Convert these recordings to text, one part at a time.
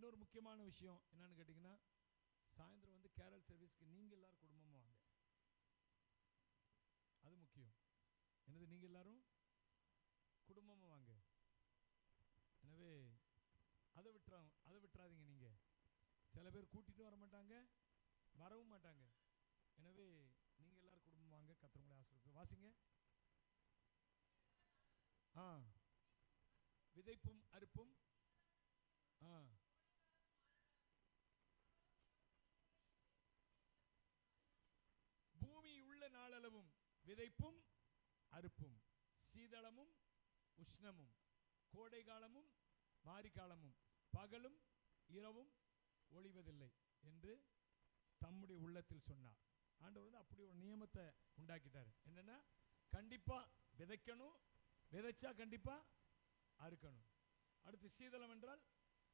இன்னொரு முக்கியமான விஷயம் என்னன்னு கேட்டிங்கன்னா, சாயந்தரம் வந்து கேரல் சர்வீஸ்க்கு நீங்கள் எல்லாரும் குடும்பமாக வாங்க. அது முக்கியம். என்னது? நீங்கள் எல்லாரும் குடும்பமாக வாங்க. எனவே அதை விட்டுறாதீங்க. நீங்கள் சில பேர் கூட்டிகிட்டு வர மாட்டாங்க, வரவும் மாட்டாங்க. எனவே நீங்கள் எல்லாரும் குடும்பம் வாங்க. கர்த்தர் உங்களை ஆசீர்வதிப்பார். வாசிங்க. விதைப்பும் அறுப்பும். பூமி உள்ள நாளளவும் விதைப்பும் அறுப்பும், சீதளமும் உஷ்ணமும், கோடை காலமும் மாரி காலமும், பகலும் இரவும் ஒளிவதில்லை என்று தம்முடைய உள்ளத்தில் சொன்னார். ஆண்டவர் வந்து அப்படி ஒரு நியமத்தை உண்டாக்கிட்டார். என்னன்னா, கண்டிப்பா விதைக்கணும், விதைச்சா கண்டிப்பா அறுக்கணும். அடுத்து சீதளம் என்றால்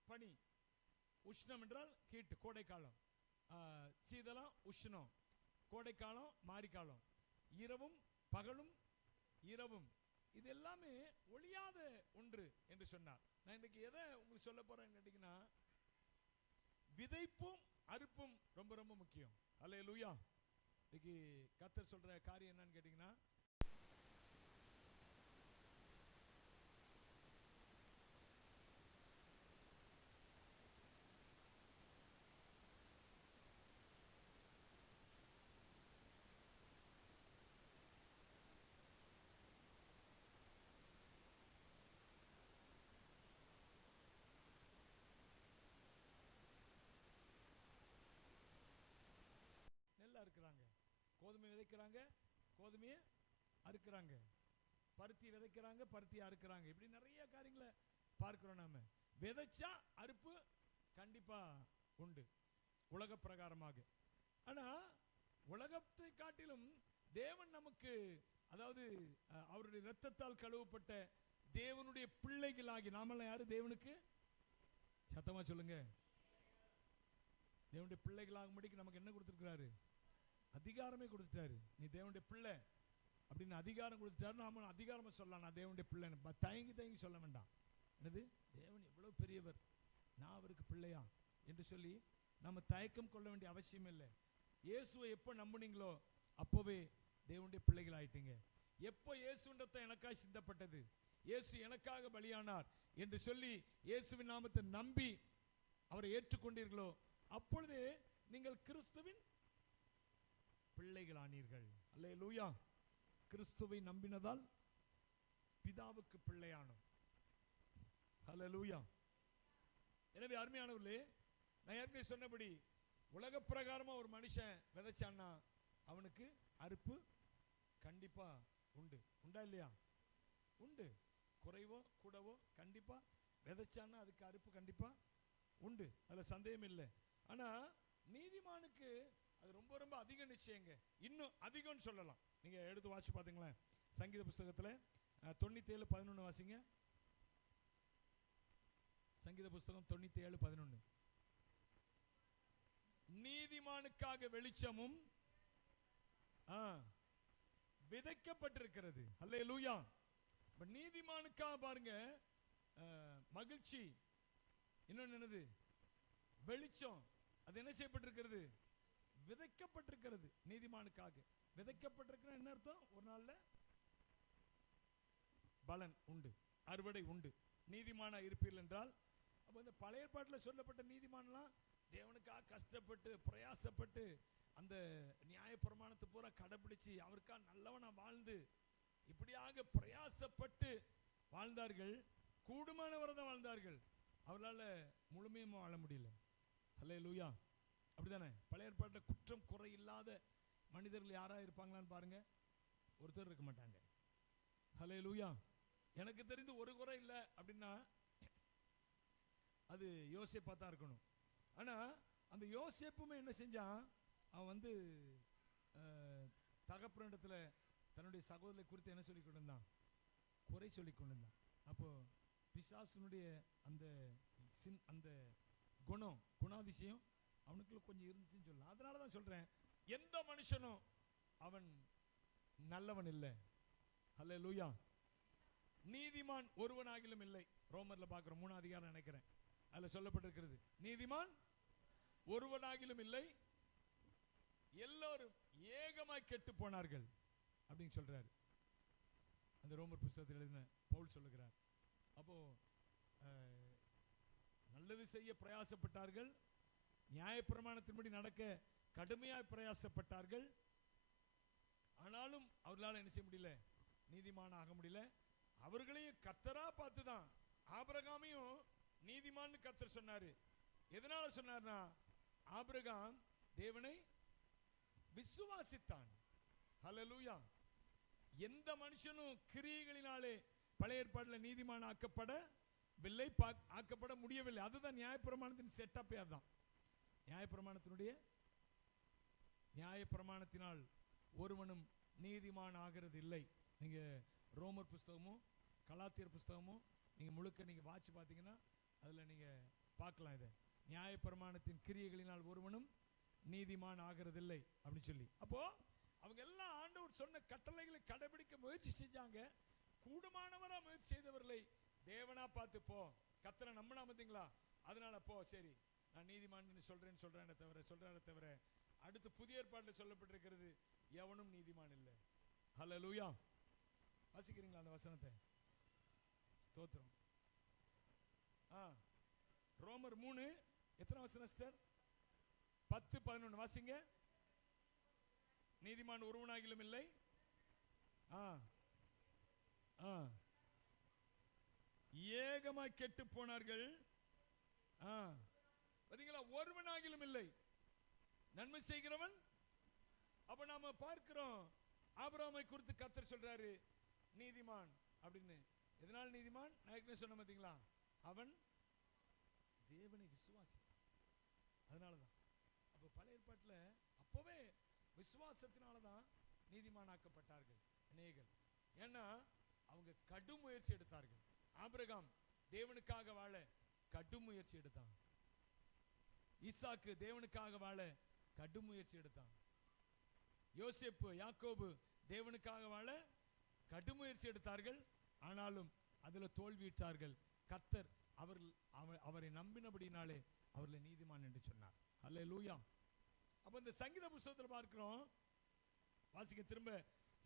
பனி, உஷ்ணம் என்றால் ஹீட் கோடை காலம், சீதளம் உஷ்ணம், கோடை காலம் மாரி காலம், இரவும் பகலும் இரவும், இது எல்லாமே ஒளியாத ஒன்று என்று சொன்னார். நான் இன்னைக்கு எதை உங்களுக்கு சொல்ல போறேன்னு கேட்டீங்கன்னா, விதைப்பும் அறுப்பும் ரொம்ப ரொம்ப முக்கியம். அல்லேலூயா. இன்னைக்கு கர்த்தர் சொல்ற காரியம் என்னன்னு கேட்டீங்கன்னா, நெல்லை அறுக்கிறாங்க, கோதுமை விதைக்கிறாங்க, கோதுமையை அறுக்கிறாங்க, பருத்தி விதைக்கிறாங்க, பருத்தி அறுக்கிறாங்க. இப்படி நிறைய காரியங்களை பார்க்கிறோம். நாம விதைச்சா அறுப்பு கண்டிப்பா உண்டு உலக பிரகாரமாக. ஆனா உலகத்தை காட்டிலும் தேவன் நமக்கு, அதாவது அவருடைய இரத்தத்தால் கழுவப்பட்ட தேவனுடைய பிள்ளைகளாகி நாமெல்லாம் யாரு? தேவனுக்கு, சத்தமா சொல்லுங்க, தேவனுடைய பிள்ளைகளாகும்படிக்கு நமக்கு என்ன கொடுத்திருக்கிறாரு? அதிகாரமே கொடுத்துட்டாரு. நீ தேவனுடைய பிள்ளை அப்படின்னு அதிகாரம் கொடுத்துட்டாரு. நாம அதிகாரமா சொல்லலாம், நான் தேவனுடைய பிள்ளைன்னு தயங்கி சொல்ல வேண்டாம். என்னது? தேவன் எவ்வளவு பெரியவர், நான் அவருக்கு பிள்ளையா என்று சொல்லி நம்ம தயக்கம் கொள்ள வேண்டிய அவசியம் இல்லை. இயேசுவை எப்போ நம்புனீங்களோ அப்போவே தேவனுடைய பிள்ளைகள் ஆயிட்டீங்க. எப்போ இயேசுன்றதை எனக்காக சிந்தப்பட்டது, இயேசு எனக்காக பலியானார் என்று சொல்லி இயேசுவின் நாமத்தை நம்பி அவரை ஏற்றுக்கொண்டீர்களோ அப்பொழுது நீங்கள் கிறிஸ்துவின் பிள்ளைகள் ஆனீர்கள். அல்லேலூயா. கிறிஸ்துவை நம்பினதால் பிதாவுக்கு பிள்ளையானோம். அல்லேலூயா. எனவே அருமையானவர்களே, நான் ஏற்கனவே சொன்னபடி உலக பிரகாரமா ஒரு மனுஷன் விதைச்சான்னா அவனுக்கு அறுப்பு கண்டிப்பா உண்டு. உண்டா இல்லையா? உண்டு. குறைவோ கூடவோ கண்டிப்பா விதைச்சான்னா அதுக்கு அறுப்பு கண்டிப்பா உண்டு, அதில் சந்தேகம் இல்லை. ஆனா நீதிமானுக்கு அது ரொம்ப ரொம்ப அதிக நிச்சயங்க. இன்னும் அதிகம்னு சொல்லலாம். நீங்க எடுத்து வாட்சி பார்த்தீங்களேன், சங்கீத புஸ்தகத்தில் 97:11 வாசிங்க. சங்கீத புஸ்தகம் 97:11. நீதிமானுக்காக வெளிச்சமும் விதைக்கப்பட்டிருக்கிறது. அல்லேலூயா. நீதிமானுக்காக பாருங்க மகிழ்ச்சி, இன்னொன்னு என்னது? வெளிச்சம். அது என்ன செய்யப்பட்டிருக்கிறது? விதைக்கப்பட்டிருக்கிறது. நீதிமானுக்காக விதைக்கப்பட்டிருக்கிற என்ன அர்த்தம்? ஒரு நாள்ல பலன் உண்டு, அறுவடை உண்டு. நீதிமானா இருப்பீர்கள் என்றால், அப்போ இந்த பழைய ஏற்பாட்டில் சொல்லப்பட்ட நீதிமான்லாம் தேவனுக்காக கஷ்டப்பட்டு பிரயாசப்பட்டு அந்த நியாய பிரமாணத்தை பூரா கடைபிடிச்சு அவருக்காக நல்லவனா வாழ்ந்து இப்படியாக பிரயாசப்பட்டு வாழ்ந்தார்கள். கூடுமானவரை தான் வாழ்ந்தார்கள். அவர்களால் முழுமையாக வாழ முடியல. அல்லேலூயா. அப்படிதானே? பழைய ஏற்பாட்டில் குற்றம் குறை இல்லாத மனிதர்கள் யாராக இருப்பாங்களான்னு பாருங்க, ஒருத்தர் இருக்க மாட்டாங்க. அல்லேலூயா. எனக்கு தெரிந்து ஒரு குறை இல்லை அப்படின்னா அது யோசேப்பா தான் இருக்கணும். ஆனால் அந்த யோசேப்புமே என்ன செஞ்சான்? அவன் வந்து தகப்பனிடத்தில் தன்னுடைய சகோதரரை குறித்து என்ன சொல்லி கொண்டு இருந்தான்? குறை சொல்லி கொண்டு இருந்தான். அப்போ பிசாசுனுடைய அந்த குணாதிசயம் அவனுக்குள்ள கொஞ்சம் இருந்துச்சுன்னு சொல்லலாம். அதனால தான் சொல்றேன், எந்த மனுஷனும் அவன் நல்லவன் இல்லை. அல்லேலூயா. நீதிமான் ஒருவனாகிலும் இல்லை. ரோமர்ல பார்க்கிறோம், 3 அதிகாரம் நினைக்கிறேன். அதுல சொல்லப்பட்டிருக்கிறது. நீதிமான் ஒருவனாகிலும் இல்லை, எல்லோரும் ஏகமாய் கெட்டு போனார்கள் அப்படின்னு சொல்றாரு. அந்த ரோமர் புத்தகத்தில் எழுதின பவுல் சொல்லுகிறார். அப்போ நல்லது செய்ய பிரயாசப்பட்டார்கள், நியாயப்பிரமாணத்தின்படி நடக்க கடுமையாய் பிரயாசப்பட்டார்கள். ஆனாலும் அவர்களால் என்ன செய்ய முடியல, நீதிமான ஆக முடியல. அவர்களையும் கர்த்தரா பார்த்துதான் ஆபிரகாமையும் நீதிமான்னு கர்த்தர் சொன்னாரு. எதனால சொன்னார்னா, ஆபிரகாம் தேவனை விசுவாசித்தான். ஹல்லேலூயா. எந்த மனுஷனும் கிரியைகளினாலே பழைய ஏற்பாட்டில் நீதிமான் ஆக்கப்படவில்லை, ஆக்கப்பட முடியவில்லை. அதுதான் நியாயப்பிரமாணத்தின் செட்டப்பே. அதுதான் நியாயப்பிரமாணத்தினால் ஒருவனும் நீதிமான் ஆகிறது இல்லை. நீங்க ரோமர் புஸ்தகமும் கலாத்தியர் புஸ்தகமும் நீங்க முழுக்க நீங்க வாட்சி பார்த்தீங்கன்னா அதுல நீங்க பார்க்கலாம். இதை நியாயப்பிரமாணத்தின் கிரியைகளினால் ஒருவனும் நீதிமான் ஆகிறதில்லை அப்படின்னு சொல்லி. அப்போ அவங்க எல்லாம் ஆண்டவர் சொன்ன கட்டளைகளை கடைபிடிக்க முயற்சி செஞ்சாங்க. கூடுமானவரா முயற்சி செய்தவர்களை தேவனா பார்த்து போ, கர்த்தரை நம்பினா பார்த்தீங்களா, அதனால போ, சரி நான் நீதிமான் சொல்றேன் தவிர அடுத்து புதிய ஏற்பாட்டில் சொல்லப்பட்டிருக்கிறது எவனும் நீதிமான் இல்லை. ஹல்லேலூயா. வாசிக்கிறீங்களா அந்த வசனத்தை? ஸ்தோத்திரம். ரோமர் 3 எத்தனை வசனம் சிஸ்டர்? 10-11 வாசிங்க. நீதிமான் ஒருவனாகிலும் இல்லை, ஏகமாய் கெட்டு போனார்கள். பாத்தீங்களா, ஒருவனாகிலும் இல்லை, நன்மை செய்கிறவன். அப்ப நாம பார்க்கிறோம் ஆபிரகாமை குறித்து கர்த்தர் சொல்றாரு நீதிமான் அப்படின்னு. எதனால் நீதிமான்? நான் ஏற்கனவே சொன்ன பாத்தீங்களா, அவன் தேவனை விசுவாசித்தான். அதனாலதான். அப்ப பழைய ஏற்பாட்டில் அப்பவே விசுவாசத்தினாலதான் நீதிமானாக்கப்பட்டார்கள் அநேகர். ஏன்னா அவங்க கடும் முயற்சி எடுத்தார்கள். ஆபிரகாம் தேவனுக்காக வாழ கடும் முயற்சி எடுத்தான். ஈசாக்கு தேவனுக்காக வாழ கடும் முயற்சி எடுத்தான். யோசேப்பு யாக்கோபு தேவனுக்காக வாழ கடும் முயற்சி எடுத்தார்கள். ஆனாலும் அதுல தோல்வியிட்டார்கள். கர்த்தர் அவரை நம்பினபடினாலே அவர்களை நீதிமான் என்று சொன்னார். அல்லேலூயா. அப்ப இந்த சங்கீத புஸ்தகத்தில் பார்க்கிறோம். வாசிக்க திரும்ப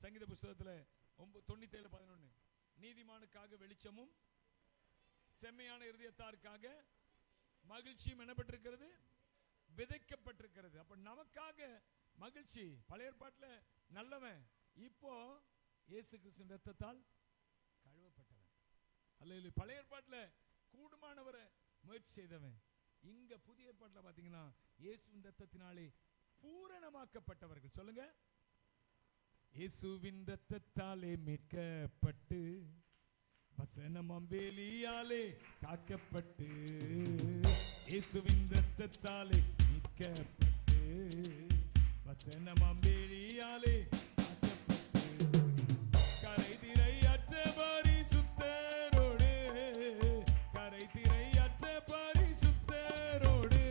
சங்கீத புஸ்தகத்தில் 97:11. நீதிமானுக்காக வெளிச்சமும் செம்மையான இருதயத்தாருக்காக மகிழ்ச்சியும் எனப்பட்டிருக்கிறது, விதைக்கப்பட்டிருக்கிறது. அப்ப நமக்காக மகிழ்ச்சி. பழைய ஏற்பாட்டில் நல்லவன், இப்போ இயேசு கிறிஸ்துவின் இரத்தத்தால் கழுவப்பட்டவன். அல்லேலூயா. பழைய ஏற்பாட்டில் கூடுமானவரை முயற்சி செய்தவன். இங்க புதிய ஏற்பாட்டில் பாத்தீங்கன்னா இயேசுவின் இரத்தத்தினாலே பூரணமாக்கப்பட்டவர்கள். சொல்லுங்க, இயேசுவின் இரத்தத்தாலே மீட்கப்பட்டு வசனமாம் வேலியாலே காக்கப்பட்டு, இயேசுவின் இரத்தத்தாலே மீட்கப்பட்டு வசனமாம் வேலியாலே காக்கப்பட்டு, கரை திரை அற்ற பரிசுத்தரோடு, கரை திரை அற்ற பரிசுத்தரோடு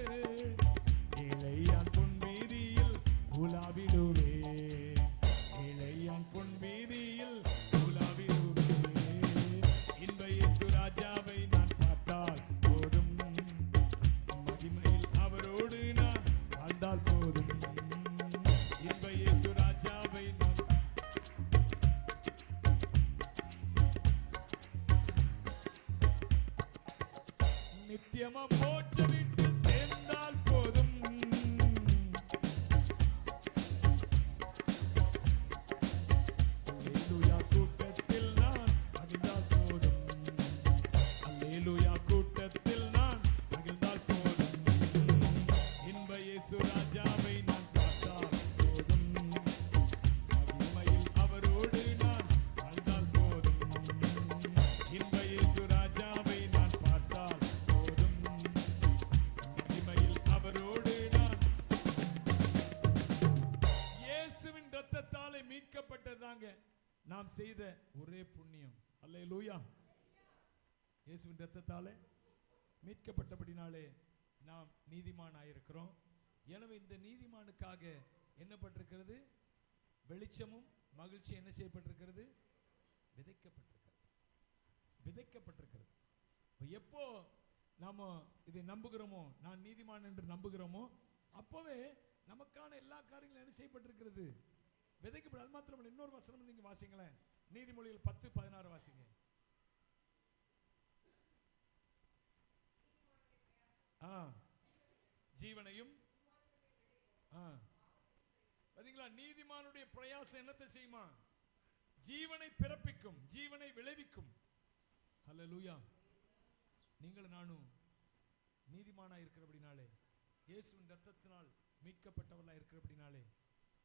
இளையான் பொன் வீதியில் உலாவிடுவே, இளையான் பொன் வீதியில் உலாவிடுவே. இன்ப இயேசு ராஜாவை நான் பார்த்தால் போதும், மகிமையில் அவரோடு நான் வாழ்ந்தால் போதும். இன்ப இயேசு ராஜாவை நான் நித்தியமா மோட்ச வீட்டில் சேர்ந்தால் போதும். அல்லேலூயா கூட்டத்தில் நான் மகிழ்ந்தால் போதும், அல்லேலூயா கூட்டத்தில் நான் மகிழ்ந்தால் போதும். இன்ப இயேசு ராஜாவை நான் பார்த்தால் போதும், மகிமையில் அவரோடு நான் வாழ்ந்தால் போதும். இன்ப இயேசு ராஜாவை நான் பார்த்தால் போதும், மகிமையில் அவரோடு நான். இயேசுவின் இரத்தத்தாலே மீட்கப்பட்டதாங்க நாம் செய்த ஒரே புண்ணியம். அல்லேலூயா. இயேசுவின் இரத்தத்தாலே மீட்கப்பட்டபடினாலே நாம் நீதிமானாயிருக்கிறோம். எனவே இந்த நீதிமானுக்காக என்னப்பட்டிருக்கிறது? வெளிச்சமும் மகிழ்ச்சி என்ன செய்யப்பட்டிருக்கிறது? விதைக்கப்பட்டிருக்கிறது. விதைக்கப்பட்டிருக்கிறது. எப்போ நாம இதை நம்புகிறோமோ, நான் நீதிமான் என்று நம்புகிறோமோ, அப்பவே நமக்கான எல்லா காரியங்களும் என்ன செய்யப்பட்டிருக்கிறது, விதைக்கப்படும். அது மாத்திரம் இன்னொரு வசனம் நீங்க வாசிங்களேன், நீதிமொழிகள் 10:16 வாசிங்க. ஜீவனையும் பாத்தீங்களா, நீதிமானுடைய பிரயாசம் என்னத்தை செய்யுமா, ஜீவனை பிறப்பிக்கும், ஜீவனை விளைவிக்கும். ஹல்லேலூயா. நீங்களும் நானும் நீதிமானா இருக்கிறபடினாலே, இயேசுவின் இரத்தத்தினால் மீட்கப்பட்டவர்களா இருக்கிறபடினாலே,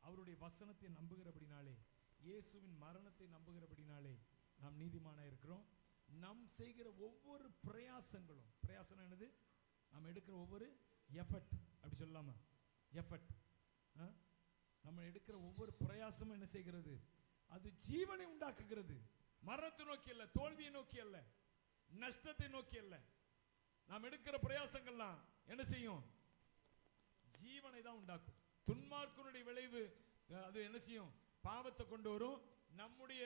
அவருடைய வசனத்தை நம்புகிறபடினாலே, இயேசுவின் மரணத்தை நம்புகிறபடினாலே நாம் நீதிமானா இருக்கிறோம். நாம் செய்கிற ஒவ்வொரு பிரயாசங்களும், பிரயாசம் என்னது, நாம் எடுக்கிற ஒவ்வொரு எஃபர்ட், அப்படி சொல்லலாமா, எஃபர்ட், நம்ம எடுக்கிற ஒவ்வொரு பிரயாசமும் என்ன செய்கிறது, அது ஜீவனை உண்டாக்குகிறது. மரணத்தை நோக்கி அல்ல, தோல்வியை நோக்கி அல்ல, நஷ்டத்தை நோக்கி அல்ல. நாம் எடுக்கிற பிரயாசங்கள்லாம் என்ன செய்யும், ஜீவனை தான் உண்டாக்கும். துன்மார்க்கனுடைய விளைவு அது என்ன செய்யும், பாவத்தை கொண்டு வரும். நம்முடைய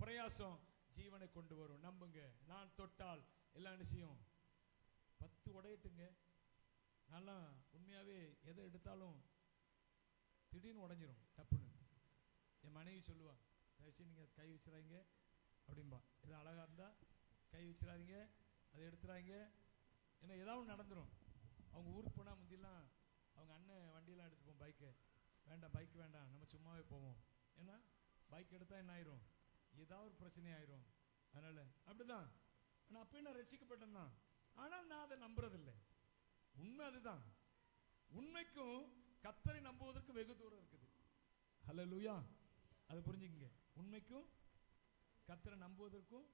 பிரயாசம் ஜீவனை கொண்டு வரும். நம்புங்க, நான் தொட்டால் எல்லாம் என்ன செய்யும், 10 உடையட்டுங்க. நான்லாம் உண்மையாவே எதை எடுத்தாலும் திடீர்னு உடஞ்சிரும் டப்புன்னு. என் மனைவி சொல்லுவா, தயவுசெய்து நீங்கள் கை வச்சிடாதீங்க அப்படின்பா. எது அழகாக இருந்தால் கை வச்சிடாதீங்க, அதை எடுத்துடாதீங்க, ஏன்னா ஏதாவது நடந்துடும். அவங்க ஊருக்கு போனால் முந்திலாம் அவங்க அண்ணன் வண்டியெல்லாம் எடுத்துப்போம், பைக்கை வேண்டாம், பைக் வேண்டாம், நம்ம சும்மாவே போவோம். ஏன்னா பைக் எடுத்தால் என்ன ஆயிரும், ஏதாவது ஒரு பிரச்சனை ஆயிரும். அதனால் அப்படிதான். ஆனால் அப்பயும் நான் ரட்சிக்கப்பட்டேன் தான். ஆனால் நான் அதை நம்புறதில்லை. உண்மை அதுதான். உண்மைக்கும் கர்த்தரை நம்புவதற்கு வெகு தூரம் இருக்குது. ஹல்லேலூயா. அதை புரிஞ்சுக்கங்க. உண்மைக்கும் கர்த்தரை நம்புவதற்கும்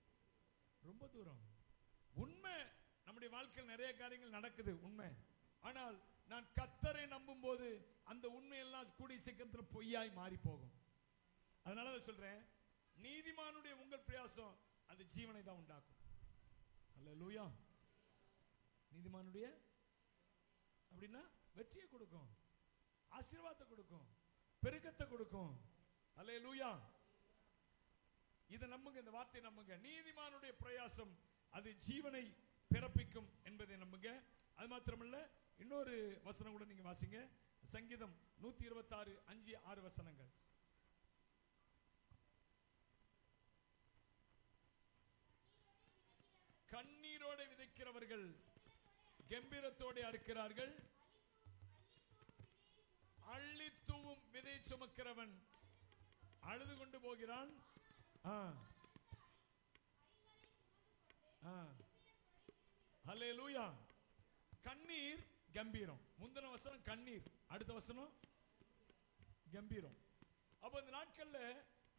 ரொம்ப தூரம். உண்மை, நம்முடைய வாழ்க்கையில் நிறைய காரியங்கள் நடக்குது, உண்மை. ஆனால் நான் கர்த்தரை நம்பும் போது அந்த உண்மையெல்லாம் கூடிய சீக்கிரத்தில் பொய்யாய் மாறி போகும். அதனால தான் சொல்றேன், நீதிமானுடைய உங்கள் பிரயாசம் அது ஜீவனை தான் உண்டாக்கும். ஹல்லேலூயா. நீதிமானுடைய அப்படின்னா வெற்றியை கொடுக்கும், ஆசீர்வாதத்தை கொடுக்கும், பெருக்கத்தை கொடுக்கும். ஹல்லேலூயா. இதை நம்புங்க, இந்த வார்த்தையை நம்புங்க. நீதிமானுடைய பிரயாசம் அது ஜீவனை பிறப்பிக்கும் என்பதை நம்புங்க. அது மாத்திரமல்ல, இன்னொரு வசனம் கூட நீங்க வாசிங்க. சங்கீதம் 126 5 6 வசனங்கள். கண்ணீரோடு விதைக்கிறவர்கள் கம்பீரத்தோடு அறுக்கிறார்கள், அள்ளி தூவும் விதை சுமக்கிறவன் அழுது கொண்டு போகிறான். ஹல்லேலூயா. கண்ணீர் கம்பீரம். முந்தின வசனம் கண்ணீர், அடுத்த வசனம் கம்பீரம். அப்ப இந்த நாட்கள்ல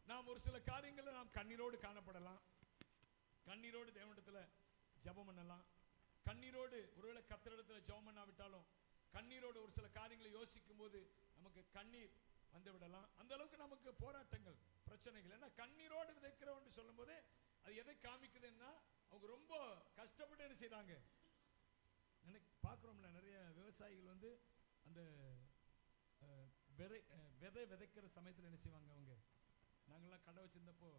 நாம் ஒரு சில காரியங்கள்ல நாம் கண்ணீரோடு காணப்படலாம், கண்ணீரோடு தேவனிடத்துல ஜெபம் பண்ணலாம், கண்ணீரோடு ஒருவேளை கர்த்தரிடத்துல ஜெபம் பண்ணாவிட்டாலும் கண்ணீரோடு ஒரு சில காரியங்களை யோசிக்கும் போது நமக்கு கண்ணீர் வந்து விடலாம். அந்த அளவுக்கு நமக்கு போராட்டங்கள், பிரச்சனைகள். ஏன்னா கண்ணீரோடு விதைக்கிறோம் சொல்லும் போதே அது எதை காமிக்குதுன்னா, அவங்க ரொம்ப கஷ்டப்பட்டு என்ன செய்றாங்க. பார்க்குறோம்ல, நிறைய விவசாயிகள் வந்து அந்த விதை விதைக்கிற சமயத்தில் என்ன செய்வாங்க, அவங்க நாங்கள்லாம் கடை வச்சிருந்தப்போ